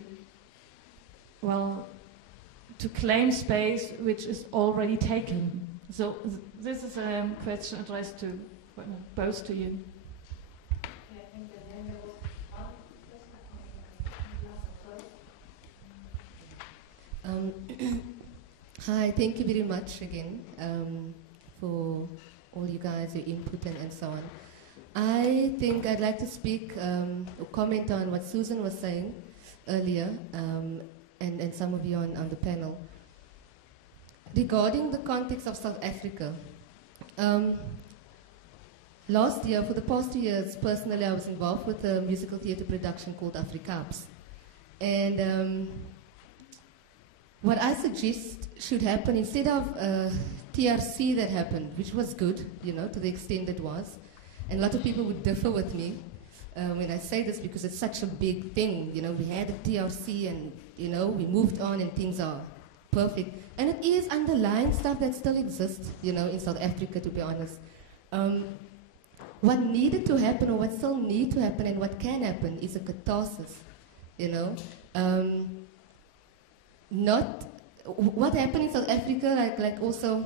well, to claim space which is already taken. So this is a question addressed to both to you. Hi, thank you very much again for all you guys, your input and so on. I think I'd like to speak or comment on what Susan was saying earlier, and some of you on the panel. Regarding the context of South Africa, last year, for the past 2 years, personally I was involved with a musical theatre production called Afrikaans. And what I suggest should happen, instead of TRC that happened, which was good, you know, to the extent it was, and a lot of people would differ with me when I say this because it's such a big thing, you know, we had a TRC and, you know, we moved on and things are perfect. And it is underlying stuff that still exists, you know, in South Africa, to be honest. What needed to happen, or what still needs to happen, and what can happen, is a catharsis, you know. Not what happened in South Africa, like also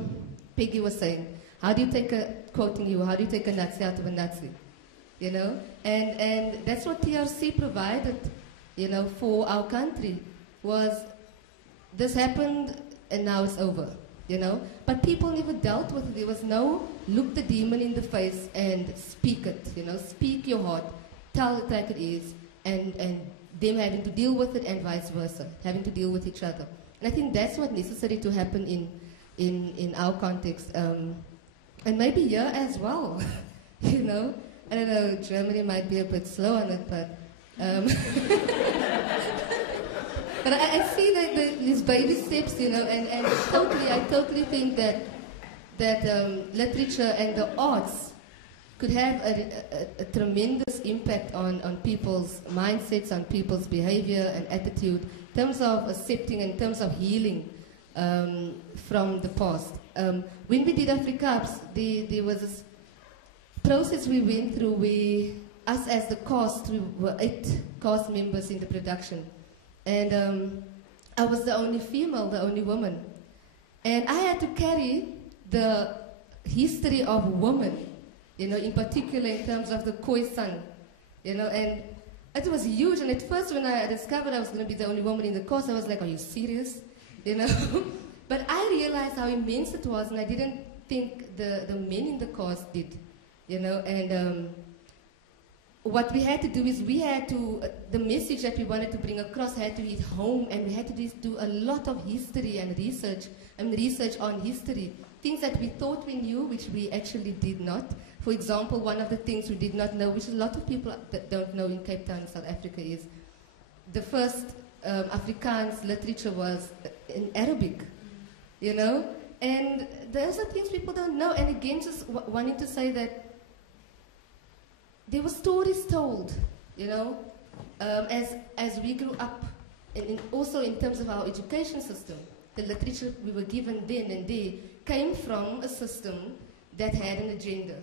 Peggy was saying, how do you take a, quoting you, how do you take a Nazi out of a Nazi, you know? And that's what TRC provided, you know, for our country, was this happened and now it's over, you know? But people never dealt with it. There was no look the demon in the face and speak it, you know, speak your heart, tell it like it is, and them having to deal with it and vice versa, having to deal with each other. And I think that's what's necessary to happen in our context. And maybe here as well, you know. I don't know, Germany might be a bit slow on it, but but I see that these baby steps, you know, and I totally think that literature and the arts could have a tremendous impact on people's mindsets, on people's behavior and attitude, in terms of accepting, in terms of healing from the past. When we did Afrikaans, there was this process we went through. Us as the cast, we were 8 cast members in the production. And I was the only female, the only woman. And I had to carry the history of women, you know, in particular in terms of the Khoisan, you know, and it was huge. And at first when I discovered I was going to be the only woman in the course, I was like, are you serious? You know? But I realized how immense it was, and I didn't think the men in the course did, you know, and what we had to do is the message that we wanted to bring across had to hit home, and we had to do a lot of history and research on history. Things that we thought we knew, which we actually did not. For example, one of the things we did not know, which a lot of people that don't know in Cape Town, South Africa, is the first Afrikaans literature was in Arabic, you know? And those are things people don't know. And again, just wanting to say that there were stories told, as we grew up, and also in terms of our education system. The literature we were given then and there came from a system that had an agenda,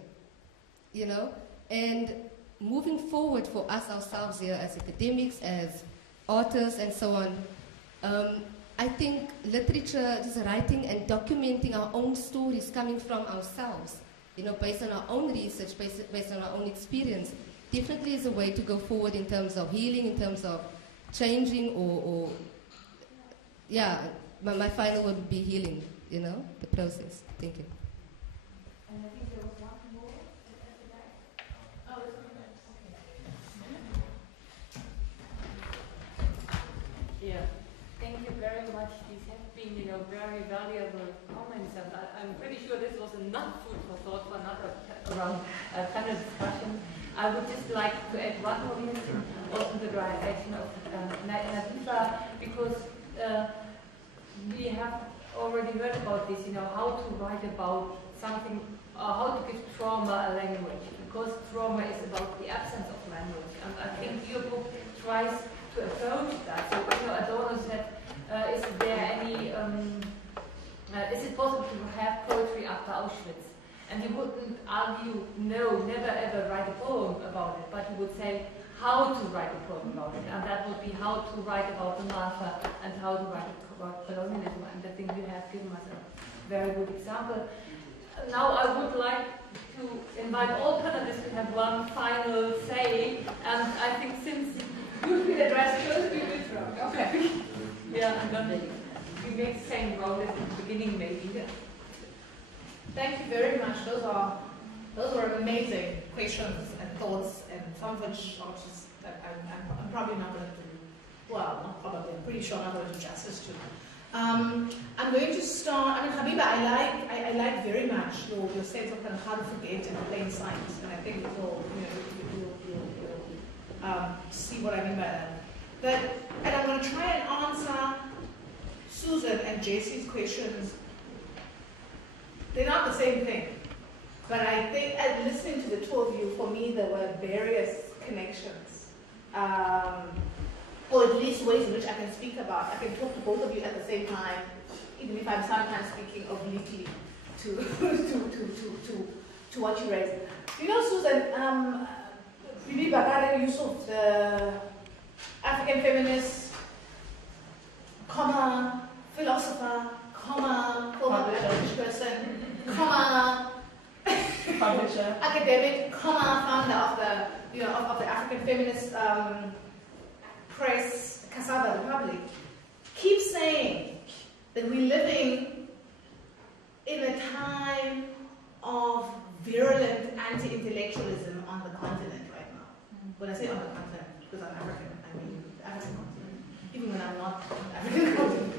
and moving forward for us ourselves here as academics, as authors and so on, I think literature, just writing and documenting our own stories coming from ourselves, based on our own research, based on our own experience, definitely is a way to go forward in terms of healing, in terms of changing my final word would be healing, the process. Thank you. And I think there was one more at the back. Oh, it's okay. Yeah, thank you very much. These have been, very valuable comments, and I'm pretty sure this was enough food for thought for another round panel discussion. I would just like to add one more thing, also the direction of Nadifa, because we have already heard about this, how to write about something, how to give trauma a language, because trauma is about the absence of language. And I think your book tries to approach that. So, Adorno said, is there any, is it possible to have poetry after Auschwitz? And he wouldn't argue, no, never ever write a poem about it, but he would say how to write a poem about it. And that would be how to write about the Martha and how to write about colonialism. And I think you have given us a very good example. Now I would like to invite all panelists to have one final say. And I think since you've been addressed first, we will try. Okay. Yeah, and then we make the same round as in the beginning, maybe. Thank you very much. Those were amazing questions and thoughts, and some of which are just that I'm probably not going to do. Well, not probably. I'm pretty sure I'm not going to do justice to. I'm going to start. Habiba, I like very much your sense of kind of how to forget in plain sight, and I think you'll see what I mean by that. And I'm going to try and answer Susan and Jesse's questions. They're not the same thing, but I think, listening to the two of you, for me there were various connections, or at least ways in which I can speak about. I can talk to both of you at the same time, even if I'm sometimes speaking obliquely to what you raised. Susan, Bibi Bakare Yusuf, the African feminist, philosopher, former British person, publisher, academic, founder of the African feminist press, Cassava Republic, keeps saying that we're living in a time of virulent anti-intellectualism on the continent right now. When I say on the continent, because I'm African, I mean the African continent, even when I'm not on the African continent.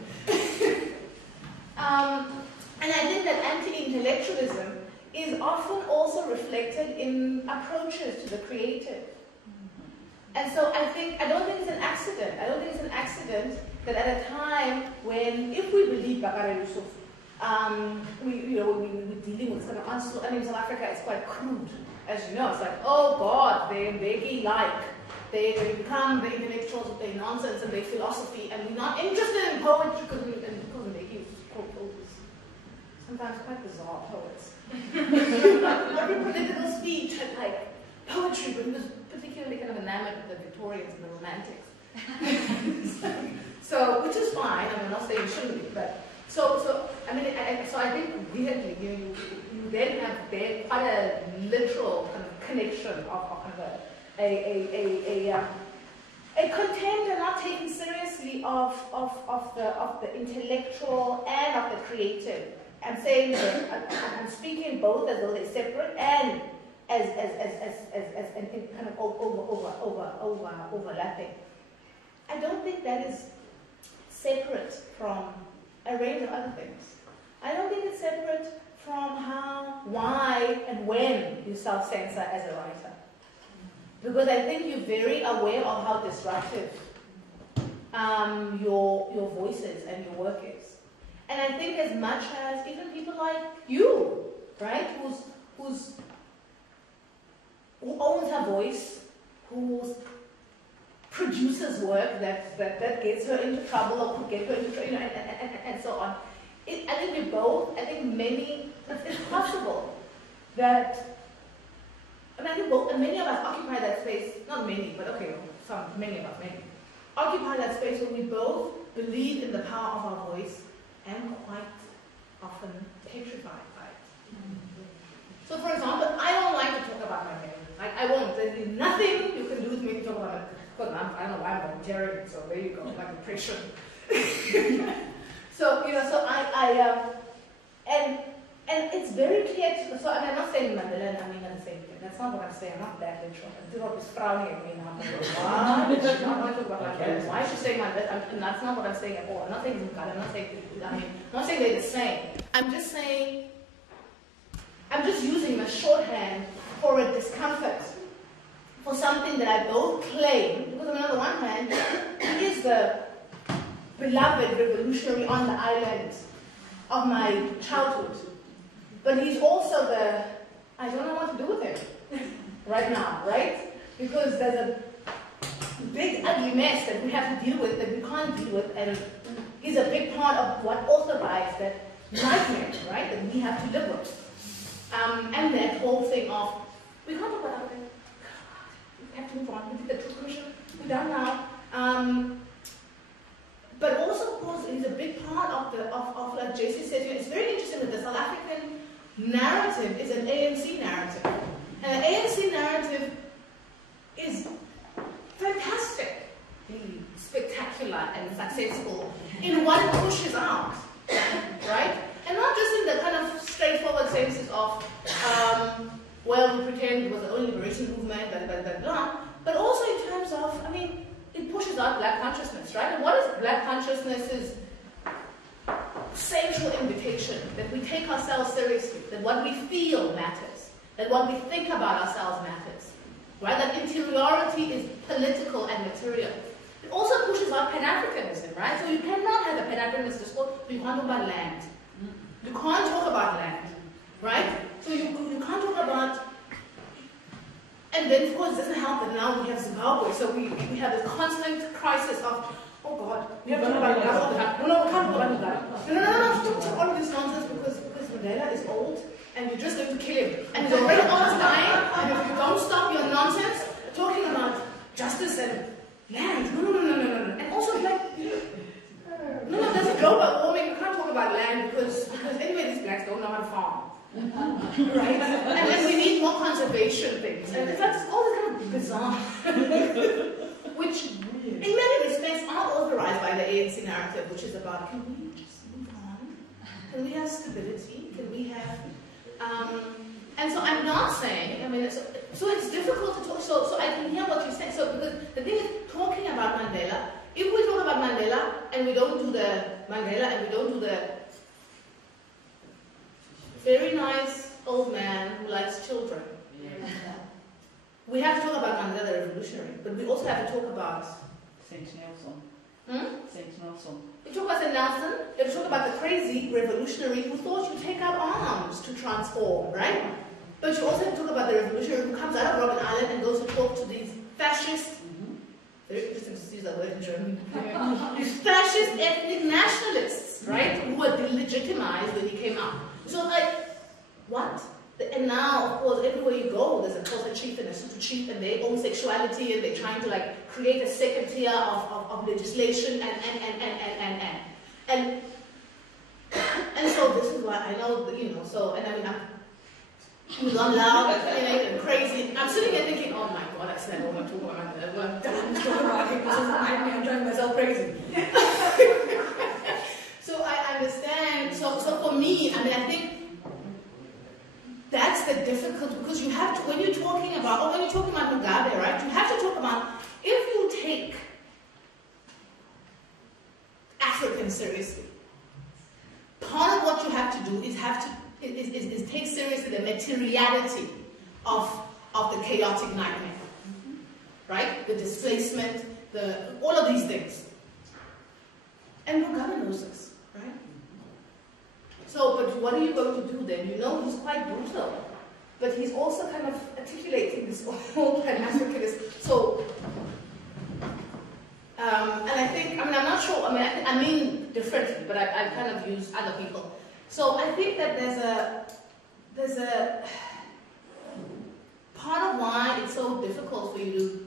And I think that anti-intellectualism is often also reflected in approaches to the creative. And so I don't think it's an accident. I don't think it's an accident that at a time when, if we believe Bakare Yusuf, we're dealing with kind of onslaught. I mean, South Africa is quite crude, as you know. It's like, oh God, they're they become the intellectuals with their nonsense and their philosophy, and we're not interested in poetry because they use quote poets. Sometimes quite bizarre poets. Every political speech had like poetry, but he was particularly kind of enamored with the Victorians and the Romantics. So, which is fine. I'm not saying it shouldn't be, but so I think weirdly, you then have there quite a literal kind of connection of kind of a contempt and not taken seriously of the intellectual and of the creative. I'm saying that I'm speaking both as though they're separate and as kind of overlapping. I don't think that is separate from a range of other things. I don't think it's separate from how, why, and when you self-censor as a writer. Because I think you're very aware of how disruptive your voices and your work is. And I think as much as even people like you, right, whose who owns her voice, who produces work that gets her into trouble or could get her into trouble, and so on. I think we both, it's possible that, I think both, and many of us occupy that space, not many, but okay, many of us, occupy that space where we both believe in the power of our voice and quite often petrified by it. So for example, I don't like to talk about my name. Like, I won't. There's nothing you can do with me to talk about it. Because I don't know why I'm volunteering, so there you go, like oppression. So, and it's very clear to, so I'm not saying Mandela and Amina the same thing. That's not what I'm saying. I'm not that literal. This is what was frowning at me now. I'm like, what? Not talk about Mandela. Why is she saying Mandela? That's not what I'm saying at all. I'm not saying Mugabe. I'm not saying they're the same. I'm just using a shorthand for a discomfort, for something that I both claim, because on the one hand, he is the beloved revolutionary on the island of my childhood, but he's also I don't know what to do with him right now, right? Because there's a big ugly mess that we have to deal with, that we can't deal with, and he's a big part of what authorized that nightmare, right, that we have to live with. And that whole thing of, we can't talk about it. We have to move on. We did the Truth Commission. We're done now. But also, of course, it's a big part of like JC said, it's very interesting that the South African narrative is an ANC narrative. And the ANC narrative is fantastically spectacular and successful in what it pushes out, right? And not just in the kind of straightforward senses of, well, we pretend it was the only liberation movement, blah, blah, blah, blah, but also in terms of, it pushes out black consciousness, right? And what is black consciousness's central invitation? That we take ourselves seriously, that what we feel matters, that what we think about ourselves matters, right? That interiority is political and material. It also pushes out Pan-Africanism, right? So you cannot have a Pan-Africanist discourse, you can't talk about land. You can't talk about land, right? So you can't talk about, and then of course it doesn't help that now we have Zimbabwe, so we have this constant crisis of, oh God, we have to talk about Mugabe all the time. No, we can't talk about Mugabe. No, stop all of this nonsense because Mandela is old and you're just going to kill him. And he's already almost dying, and if you don't stop your nonsense, talking about justice and land, no. And also like, no, there's global warming, we can't talk about land because anyway these blacks don't know how to farm. Right? And then we need more conservation things. And it's like all this kind of bizarre, which in many respects are authorized by the ANC narrative, which is about, can we just move on? Can we have stability? Can we have, and so I'm not saying, so it's difficult to talk, so I can hear what you're saying. So because the thing is, talking about Mandela, if we talk about Mandela and we don't do the Mandela and we don't do the very nice old man who likes children, we have to talk about Mandela the revolutionary, but we also have to talk about Saint Nelson. Saint Nelson. We talk about Saint Nelson, we have to talk about the crazy revolutionary who thought you take up arms to transform, right? But you also have to talk about the revolutionary who comes out of Robben Island and goes to talk to these fascist, very interesting to use that word in German, these fascist ethnic nationalists, right? Who were delegitimized when he came out. So like, what? And now, of course, everywhere you go, there's a Xhosa chief and a Sotho chief and their own sexuality, and they're trying to like create a second tier of legislation and so this is why I know, so, and I'm loud and crazy. I'm sitting there thinking, oh my God, I said, I'm driving myself crazy. So I understand. So for me, I think that's the difficult, because you have to, when you're talking about Mugabe, right, you have to talk about, if you take Africans seriously, part of what you have to do is take seriously the materiality of the chaotic nightmare, right? The displacement, all of these things. And Mugabe knows this, right? So, but what are you going to do then? He's quite brutal. but he's also kind of articulating this whole Pan-Africanist. So, and I think, I'm not sure, I mean differently, but I kind of use other people. So I think that there's a part of why it's so difficult for you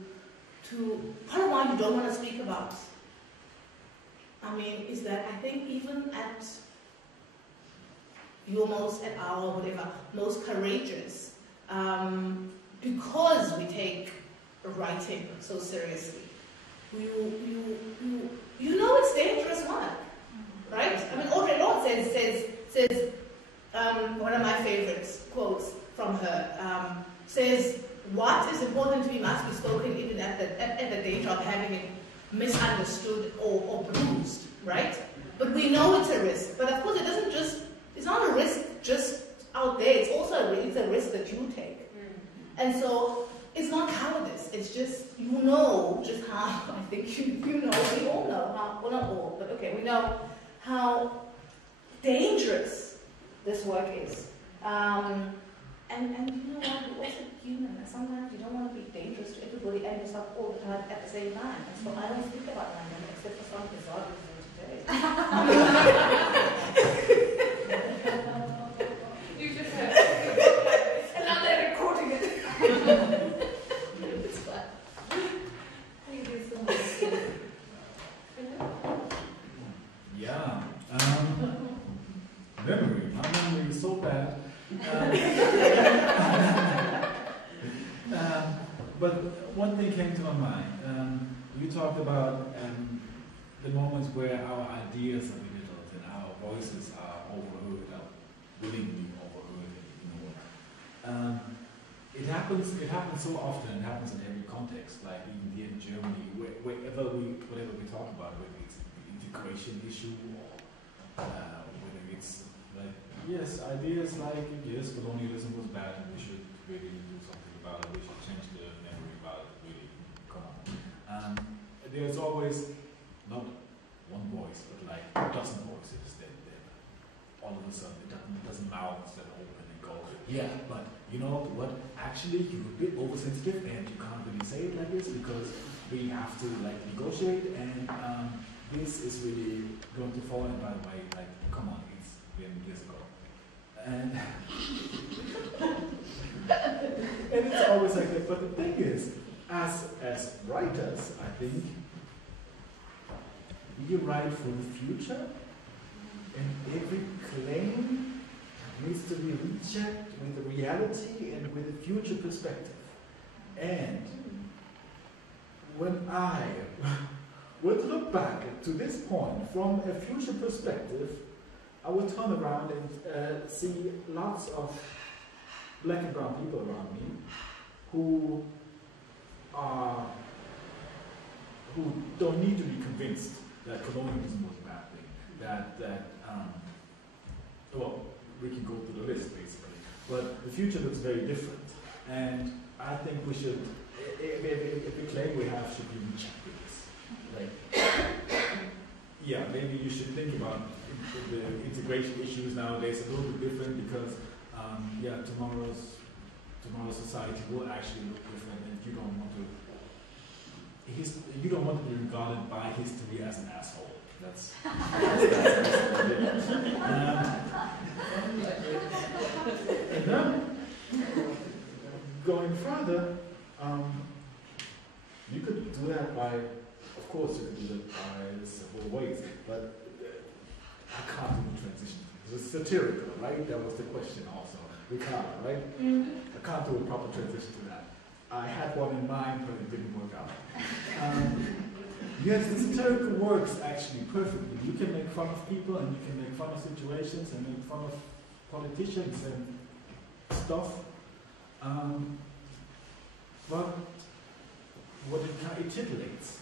part of why you don't want to speak about, is that I think even at our whatever, most courageous, because we take writing so seriously, you know it's dangerous work, right? Audre Lorde says one of my favorite quotes from her, says, what is important to me must be spoken even at the danger of having it misunderstood or bruised, right? But we know it's a risk. But of course it's not a risk just out there, it's also a risk that you take. And so it's not cowardice, it's just, you know just how, I think you know, we all know how, well not all, but okay, we know how dangerous this work is. And you know what, we're also human, and sometimes you don't want to be dangerous to everybody and yourself all the time at the same time. And so I don't speak about London except for some bizarre reason today. You just have and now they're recording it. It's fun. Thank you so much. Yeah. Memory. My memory is so bad. But one thing came to my mind. You talked about the moments where our ideas are belittled and our voices are overheard, willingly overheard. It happens so often. It happens in every context. Like even here in Germany, whatever we talk about, whether it's the integration issue or whether it's like, yes, ideas like, yes, colonialism was bad and we should really do something about it, we should change the memory about it, really, come on. There's always not one voice, but like a dozen voices that all of a sudden it doesn't mouths that open and go, yeah, but you know what, actually you're a bit oversensitive and you can't really say it like this because we have to like negotiate and this is really going to fall, and by the way, like, come on, it's been years ago. And it's always like that. But the thing is, as writers, I think, we write for the future, and every claim needs to be rechecked with the reality and with a future perspective. And when I would look back to this point from a future perspective, I would turn around and see lots of black and brown people around me who don't need to be convinced that colonialism was a bad thing. Well, we can go through the list basically, but the future looks very different, and I think we should, if the claim we have should be rechecked with this. Like, yeah, maybe you should think about the integration issues nowadays a little bit different because, yeah, tomorrow's society will actually look different, and you don't want to be regarded by history as an asshole. That's and then going further, you could do that by, of course, you could do that by several ways, but I can't do the transition. It's satirical, right? That was the question also. We can't, right? I can't do a proper transition to that. I had one in mind, but it didn't work out. Yes, the satirical works actually perfectly. You can make fun of people, and you can make fun of situations, and make fun of politicians and stuff. But what it titillates.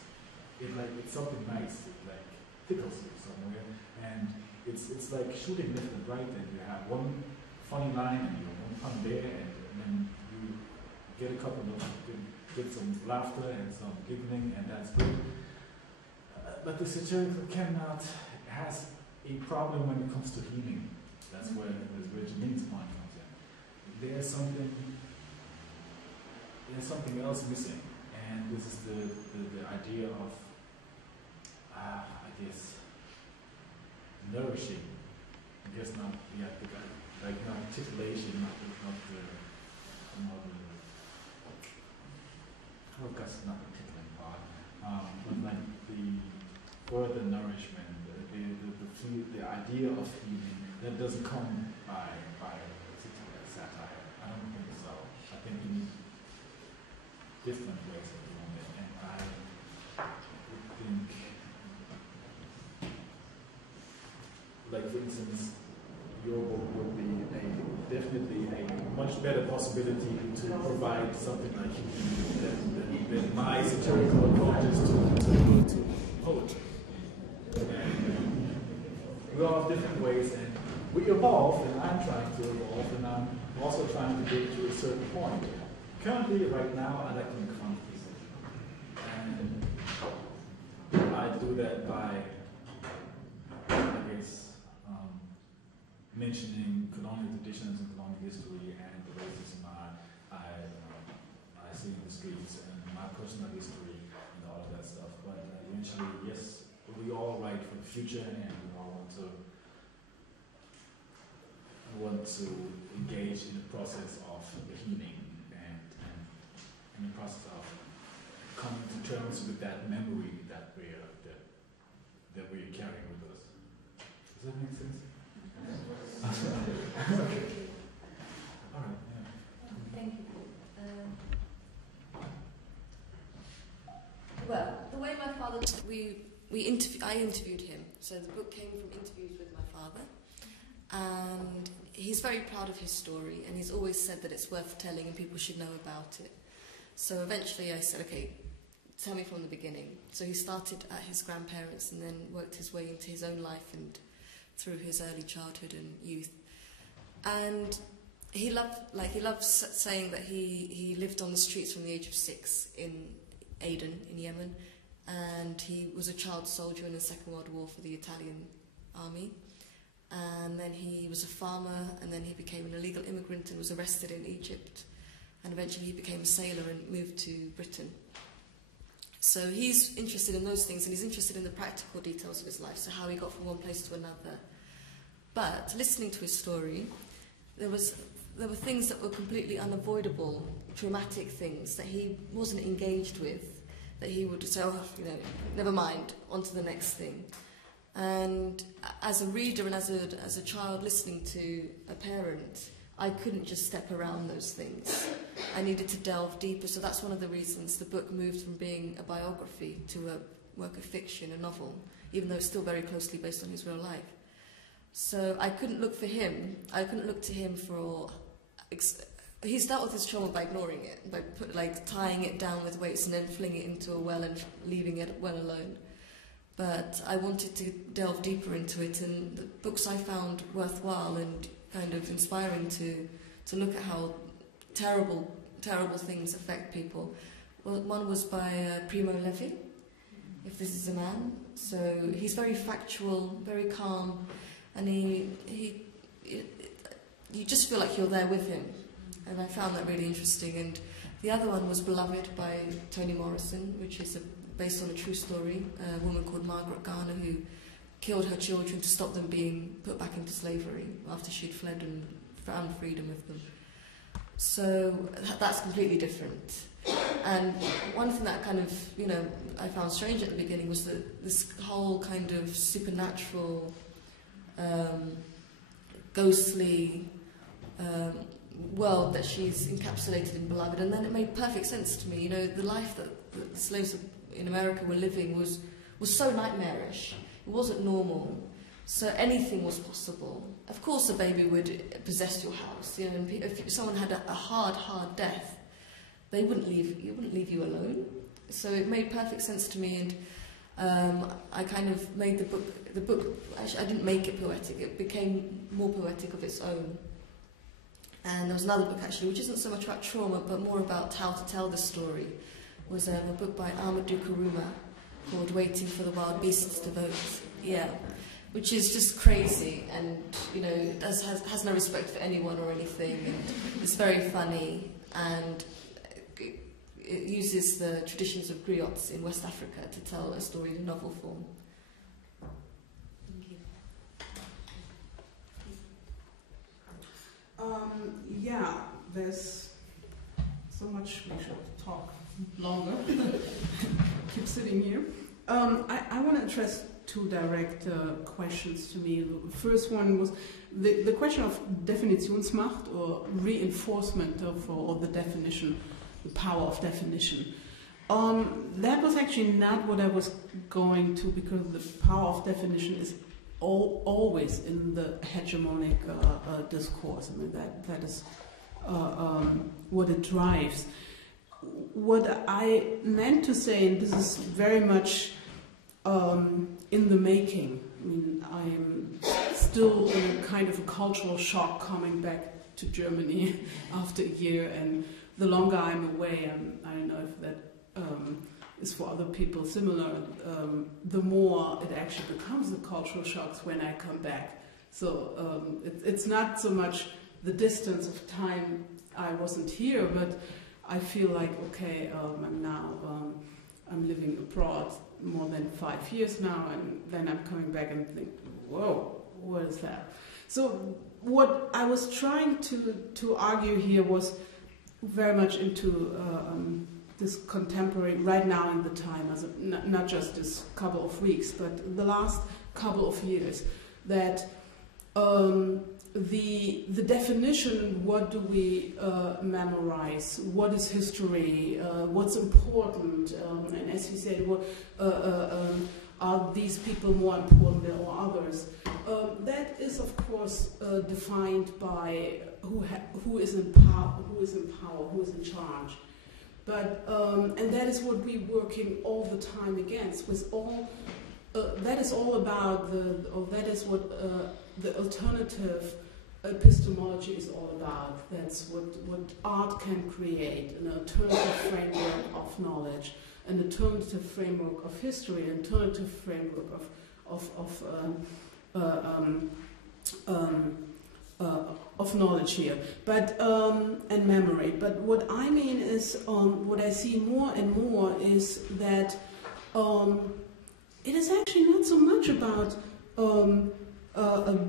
It's something nice. It like tickles you somewhere, and it's like shooting left and right. And you have one funny line, and you have one fun there, and then you get a couple of get some laughter and some giggling, and that's good. But the satirical has a problem when it comes to healing. That's where Janine's point comes in. there's something else missing, and this is the idea of I guess nourishing. I guess not like articulation, not the oh, that's not the articulating part, but like the further nourishment, the idea of healing that doesn't come by satire. I don't think so. I think we need different ways of doing it, and I think, like for instance, your book would be definitely a much better possibility to provide something like healing than my satirical approaches to poetry. And we all have different ways, and we evolve, and I'm trying to evolve, and I'm also trying to get to a certain point. Currently, right now, I like to make fun of people. And I do that by, I guess, mentioning colonial traditions and colonial history and the racism I see in the streets and my personal history and all of that stuff. But eventually, yes, we all write for the future, and we all want to engage in the process of healing and in the process of coming to terms with that memory that we're carrying with us. Does that make sense? All right. Yeah. Thank you. Well, the way my father, I interviewed him. So the book came from interviews with my father, and he's very proud of his story, and he's always said that it's worth telling and people should know about it. So eventually I said, okay, tell me from the beginning. So he started at his grandparents and then worked his way into his own life and through his early childhood and youth. And he loved saying that he lived on the streets from the age of 6 in Aden, in Yemen, and he was a child soldier in the Second World War for the Italian army. And then he was a farmer, and then he became an illegal immigrant and was arrested in Egypt. And eventually he became a sailor and moved to Britain. So he's interested in those things, and he's interested in the practical details of his life, so how he got from one place to another. But listening to his story, there were things that were completely unavoidable, traumatic things that he wasn't engaged with, that he would say, oh, never mind, on to the next thing. And as a reader and as a child listening to a parent, I couldn't just step around those things. I needed to delve deeper, so that's one of the reasons the book moved from being a biography to a work of fiction, a novel, even though it's still very closely based on his real life. So I couldn't look for him. I couldn't look to him for... He's dealt with his trauma by ignoring it, by tying it down with weights and then flinging it into a well and leaving it well alone. But I wanted to delve deeper into it, and the books I found worthwhile and kind of inspiring to look at how terrible things affect people. Well, one was by Primo Levi, If This Is a Man. So he's very factual, very calm, and you just feel like you're there with him. And I found that really interesting. And the other one was Beloved by Toni Morrison, which is based on a true story, a woman called Margaret Garner who killed her children to stop them being put back into slavery after she'd fled and found freedom with them. So that's completely different. And one thing that kind of, I found strange at the beginning was that this whole kind of supernatural, ghostly world that she's encapsulated in Beloved. And then it made perfect sense to me. The life that the slaves in America were living was so nightmarish. It wasn't normal. So anything was possible. Of course a baby would possess your house. And if someone had a hard death, they wouldn't leave you alone. So it made perfect sense to me, and I kind of made the book, actually I didn't make it poetic, it became more poetic of its own. And there was another book actually, which isn't so much about trauma, but more about how to tell the story. It was a book by Amadou Karuma called Waiting for the Wild Beasts to Vote. Yeah. which is just crazy, and you know, has no respect for anyone or anything, and it's very funny, and it uses the traditions of griots in West Africa to tell a story in novel form. Thank you. Yeah, there's so much we should talk longer. Keep sitting here. I want to address two direct questions to me. The first one was the question of Definitionsmacht, or reinforcement of, or the definition, the power of definition. That was actually not what I was going to, because the power of definition is always in the hegemonic discourse. I mean, that is what it drives. What I meant to say, and this is very much in the making, I mean, I'm still in a kind of a cultural shock coming back to Germany after a year, and the longer I'm away, I don't know if that is for other people similar, the more it actually becomes a cultural shock when I come back. So it's not so much the distance of time I wasn't here, but I feel like, okay, I'm now, I'm living abroad more than 5 years now, and then I'm coming back and think, whoa, what is that? So what I was trying to argue here was very much into this contemporary, right now in the time, as not just this couple of weeks, but the last couple of years, that the definition, what do we memorize, what is history, what's important, and as you said, what, are these people more important than others? That is, of course, defined by who is in power, who is in charge. But and that is what we're working all the time against. With all that is all about that is what the alternative epistemology is all about. That's what art can create: an alternative framework of knowledge, an alternative framework of history, an alternative framework of knowledge here, but and memory. But what I mean is, what I see more and more is that it is actually not so much about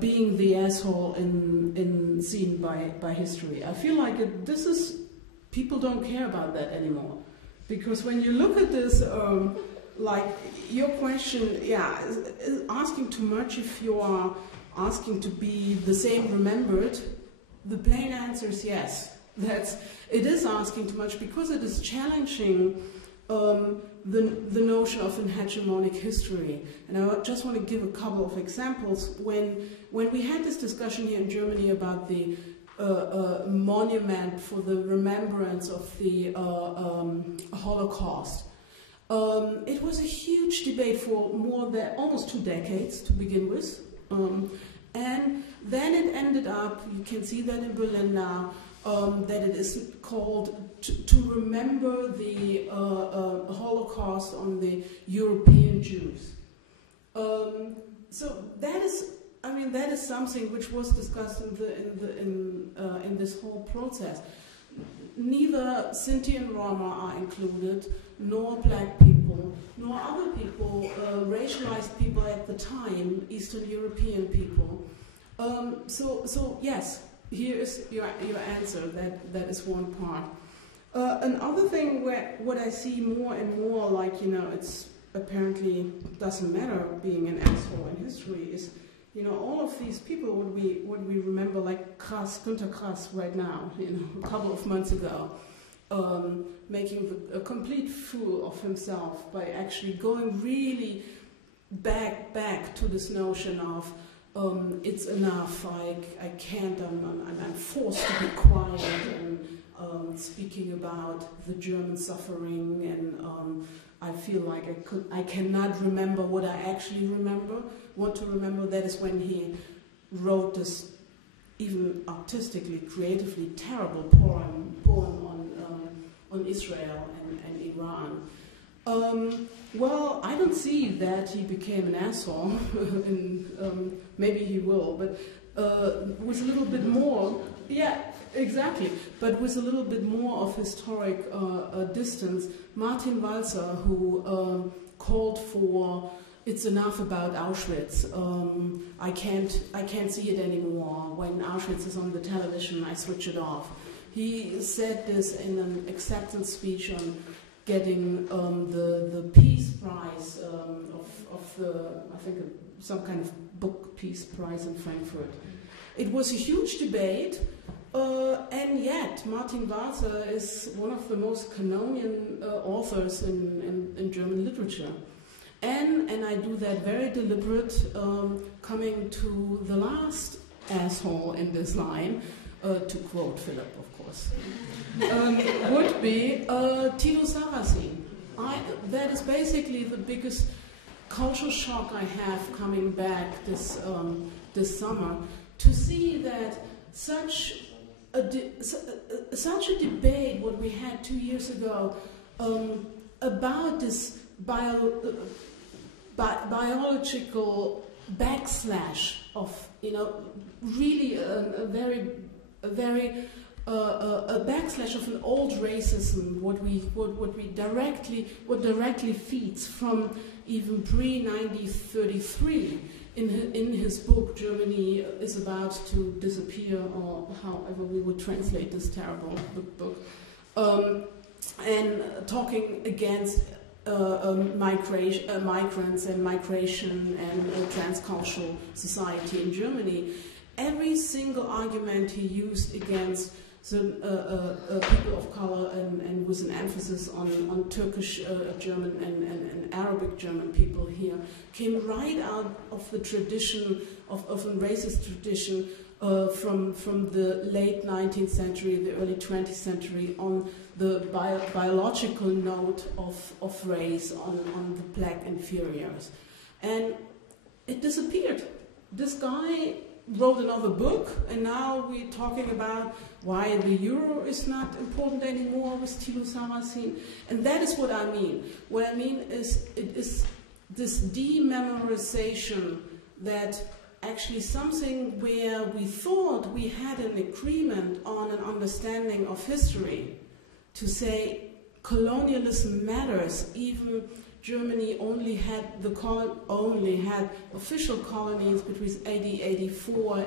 being the asshole seen by history. I feel like people don't care about that anymore, because when you look at this, like your question, yeah, is asking too much if you are asking to be the same remembered. The plain answer is yes. It is asking too much, because it is challenging the notion of an hegemonic history. And I just want to give a couple of examples. When we had this discussion here in Germany about the monument for the remembrance of the Holocaust, it was a huge debate for more than almost 2 decades to begin with. And then it ended up, you can see that in Berlin now, that it is called to remember the Holocaust on the European Jews. So that is, I mean, that is something which was discussed in this whole process. Neither Sinti and Roma are included, nor black people, nor other people, racialized people at the time, Eastern European people. So yes, here is your answer. That is one part. Another thing what I see more and more, like, you know, it's apparently doesn't matter being an asshole in history, is, you know, all of these people what we remember, like Günter Grass right now, you know, a couple of months ago, making a complete fool of himself by actually going really back to this notion of it's enough, I can't, I'm forced to be quiet, and speaking about the German suffering, and I feel like I cannot remember what I actually want to remember. That is when he wrote this even artistically, creatively terrible poem on Israel and Iran. Well, I don't see that he became an asshole, and maybe he will, but with a little bit more, yeah, exactly, but with a little bit more of historic distance, Martin Walzer, who called for "It's enough about Auschwitz. I can't see it anymore. When Auschwitz is on the television, I switch it off." He said this in an acceptance speech on getting the Peace Prize of the, I think, some kind of book Peace Prize in Frankfurt. It was a huge debate, and yet Martin Walzer is one of the most canonian authors in German literature. And I do that very deliberate, coming to the last asshole in this line, to quote Philip, of course, would be Tito Sarrazin. That is basically the biggest cultural shock I have coming back this summer, to see that such a debate, what we had 2 years ago, about this biological backslash of, really a backslash of an old racism, what directly feeds from even pre-1933. In his book, Germany is About to Disappear, or however we would translate this terrible book, and talking against migrants and migration and transcultural society in Germany. Every single argument he used against the people of color, and with an emphasis on Turkish German and Arabic German people here, came right out of the tradition of a racist tradition from the late 19th century, the early 20th century, on the biological note of race, on the black inferiors. And it disappeared. This guy wrote another book, and now we're talking about why the euro is not important anymore with Tito Sarrazin. And that is what I mean. What I mean is, it is this dememorization that actually something where we thought we had an agreement on an understanding of history, to say colonialism matters. Even Germany only had official colonies between 1884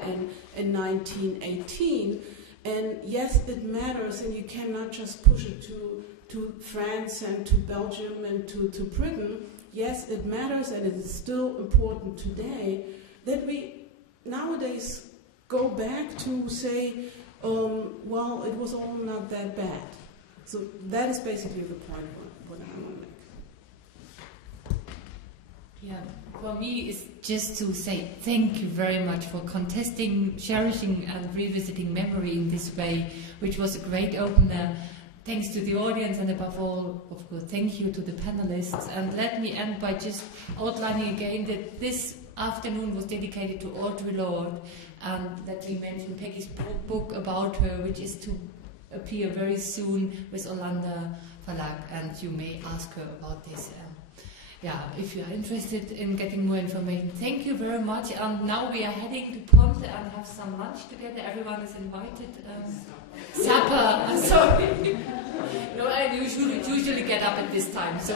and 1918, and yes, it matters, and you cannot just push it to France and to Belgium and to Britain. Yes, it matters, and it is still important today that we nowadays go back to say, well, it was all not that bad. So that is basically the point what I want to make. Yeah, for me it's just to say thank you very much for contesting, cherishing and revisiting memory in this way, which was a great opener. Thanks to the audience, and above all, of course, thank you to the panelists. And let me end by just outlining again that this afternoon was dedicated to Audre Lorde, and that we mentioned Peggy's book about her, which is to appear very soon with Orlando Verlag, and you may ask her about this. Yeah, if you are interested in getting more information. Thank you very much. And now we are heading to Ponte and have some lunch together. Everyone is invited. Supper. I'm sorry. No, I usually get up at this time. So.